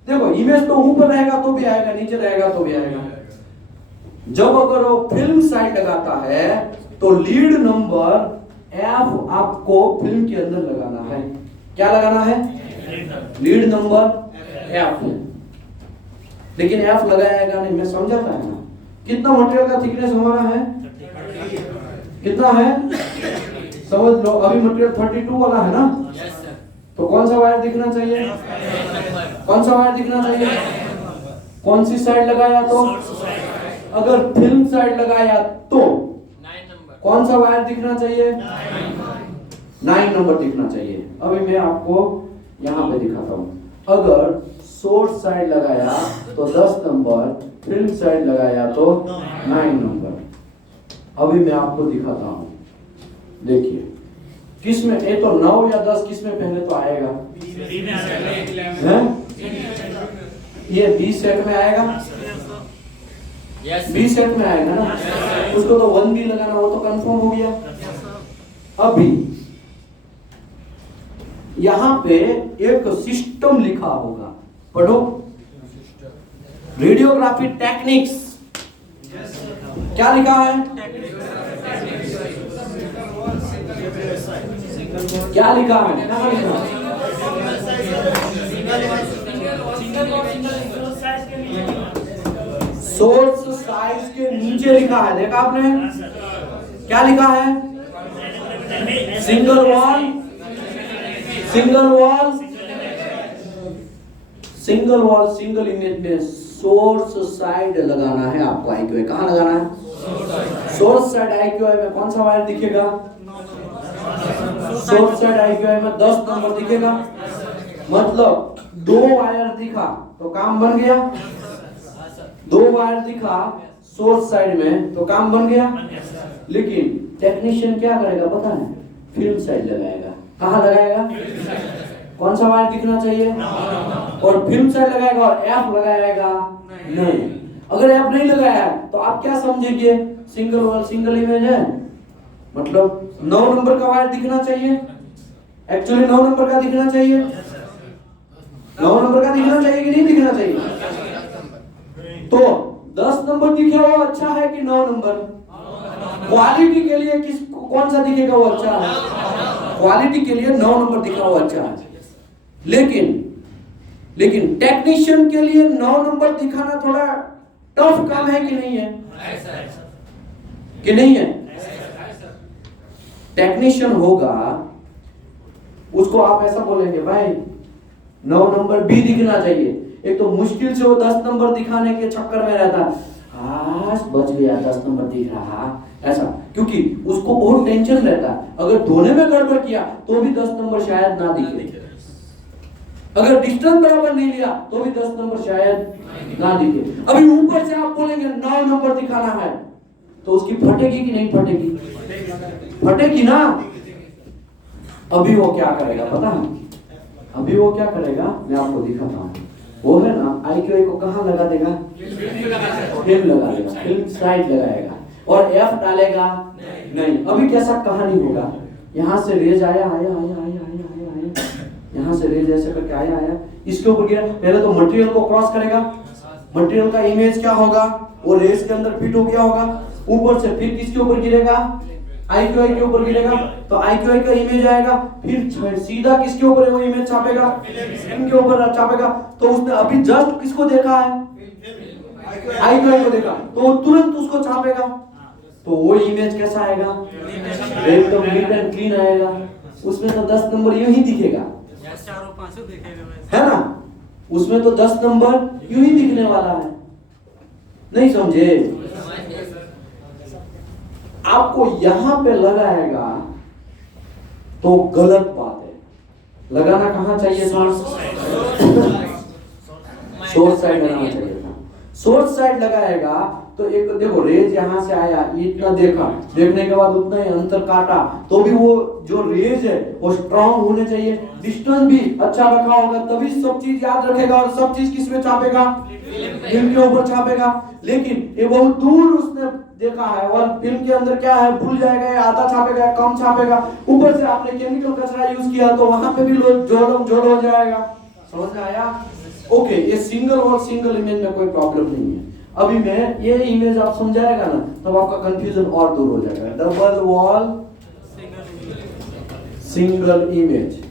देखो इमेज तो ऊपर रहेगा तो भी आएगा, नीचे रहेगा तो भी आएगा। जब अगर वो फिल्म साइड लगाता है तो लीड नंबर F आपको फिल्म के अंदर लगाना है। क्या लगाना है? Lead number F। लेकिन F लगाएगा नहीं, मैं समझाता है ना। कितना मटेरियल का थिकनेस हमारा है? कितना है? समझ लो, अभी मटेरियल 32 वाला है ना? तो कौन सा वायर दिखना चाहिए? कौन सा वायर दिखना चाहिए? कौन सी साइड लगाया तो? अगर फिल्म साइड लगाया तो 9 नंबर कौन सा वायर दिखना चाहिए? 9 नंबर दिखना चाहिए। अभी मैं आपको यहाँ पे दिखाता हूँ। अगर सोर्स साइड लगाया तो 10 नंबर, फिल्म साइड लगाया तो 9 नंबर। अभी मैं आपको दिखाता हूँ, देखिए किस में, ये तो 9 या 10 किस में पहले तो आएगा? हैं? ये 20 सेट में आएगा, यस 20 सेट में आएगा ना? उसको तो 1 भी लगाना, वो तो कंफर्म हो गया। अभी यहां पे एक सिस्टम लिखा होगा, पढ़ो। Radiography techniques. क्या लिखा है? क्या लिखा है? क्या लिखा है? सोर्स साइज के नीचे लिखा है, देखा आपने? क्या लिखा है? Single wall, single wall, single wall single image में सोर्स साइड लगाना है आपको। आईक्यूआई कहाँ लगाना है? सोर्स साइड आईक्यूआई में कौन सा वायर दिखेगा? सोर्स साइड आईक्यूआई में 10 नंबर दिखेगा। मतलब 2 वायर दिखा तो काम बन गया। 2 वायर दिखा सोर्स साइड में तो काम बन गया। लेकिन टेक्नीशियन क्या करेगा पता है? फिल्म साइड लगाएगा। कहाँ लगाएगा? कौन सा वायर दिखना चाहिए? और फिल्म साइड लगाएगा और एफ लगाएगा नहीं। अगर एफ नहीं लगाया तो आप क्या समझेंगे? सिंगल वायर सिंगल इमेज है, मतलब 9 नंबर का वायर दिखना चाहिए। एक्चुअली 9 नंबर का दिखना चाहिए। 9 नंबर का दिखना चाहिए कि नहीं दिखना चाहिए? तो 10 नंबर दिखे वो अच्छा है कि 9 नंबर? क्वालिटी के लिए किस कौन सा दिखेगा वो अच्छा है? क्वालिटी के लिए 9 नंबर दिखा वो अच्छा है। लेकिन टेक्नीशियन के लिए 9 नंबर दिखाना थोड़ा टफ काम है कि नहीं है? कि नहीं है? टेक्नीशियन होगा, उसको आप ऐसा बोलेंगे भाई 9 नंबर भी दिखना चाहिए। एक तो मुश्किल से वो 10 नंबर दिखाने के चक्कर में रहता, बच गया 10 नंबर दिख रहा ऐसा। क्योंकि उसको बहुत टेंशन रहता है, अगर धोने में गड़बड़ किया तो भी 10 नंबर शायद ना दिखे, अगर डिस्टेंस बराबर नहीं लिया तो भी 10 नंबर शायद ना दिखे। अभी ऊपर से आप बोलेंगे 9 नंबर दिखाना है तो उसकी फटेगी कि नहीं फटेगी? फटेगी ना। अभी वो क्या करेगा पता है? अभी वो क्या करेगा मैं आपको दिखाता हूँ। वो है ना IQI को कहाँ लगा देगा? फिल्म लगा देगा, फिल्म साइड लगाएगा और F डालेगा नहीं। अभी कैसा कहानी होगा, यहाँ से रेज आया आया आया आया आया आया, यहाँ से रेज ऐसे करके आया आया, इसके ऊपर गिरा, पहले तो मटेरियल को क्रॉस करेगा, मटेरियल का इमेज क्या होगा वो रेज के अंदर फिट हो गया होगा, ऊपर से फिर किसके ऊपर गिरेगा? IQI के ऊपर गिरेगा, तो IQI का इमेज आएगा, फिर सीधा किसके ऊपर वो इमेज छापेगा? फिल्म के ऊपर छापेगा। तो उसने अभी जस्ट किसको देखा है? IQI को देखा, तो तुरंत उसको छापेगा, तो वो इमेज कैसा आएगा? एकदम नीट एंड क्लीन आएगा, उसमें तो 10 नंबर यूं ही दिखेगा, चारों पांचों दिखेगा है ना? उसमें तो 10 नंबर यूं ही दिखने वाला है, नहीं समझे? आपको यहां पे लगाएगा तो गलत बात है। लगाना कहां चाहिए था? सोर्स साइड लगाना चाहिए था। सोर्स साइड लगाएगा तो एक देखो रेज यहां से आया, इतना देखा, देखने के बाद उतना ही अंतर काटा, तो भी वो जो रेज है वो स्ट्रांग होने चाहिए, डिस्टेंस भी अच्छा रखा होगा, तभी सब चीज याद रखेगा और सब चीज किस में छापेगा? फिल्म के ऊपर छापेगा। लेकिन ये बहुत दूर उसने देखा है और फिल्म के अंदर क्या है भूल जाएगा, या आधा छापेगा या कम छापेगा, ऊपर से आपने केमिकल कचरा यूज किया तो वहां पे भी जोड़ हो जाएगा। समझ में आया? ओके, ये सिंगल और सिंगल इमेज में कोई प्रॉब्लम नहीं है। अभी मैं ये इमेज आप समझाएगा ना तब आपका कंफ्यूजन और दूर हो जाएगा। Double wall single image,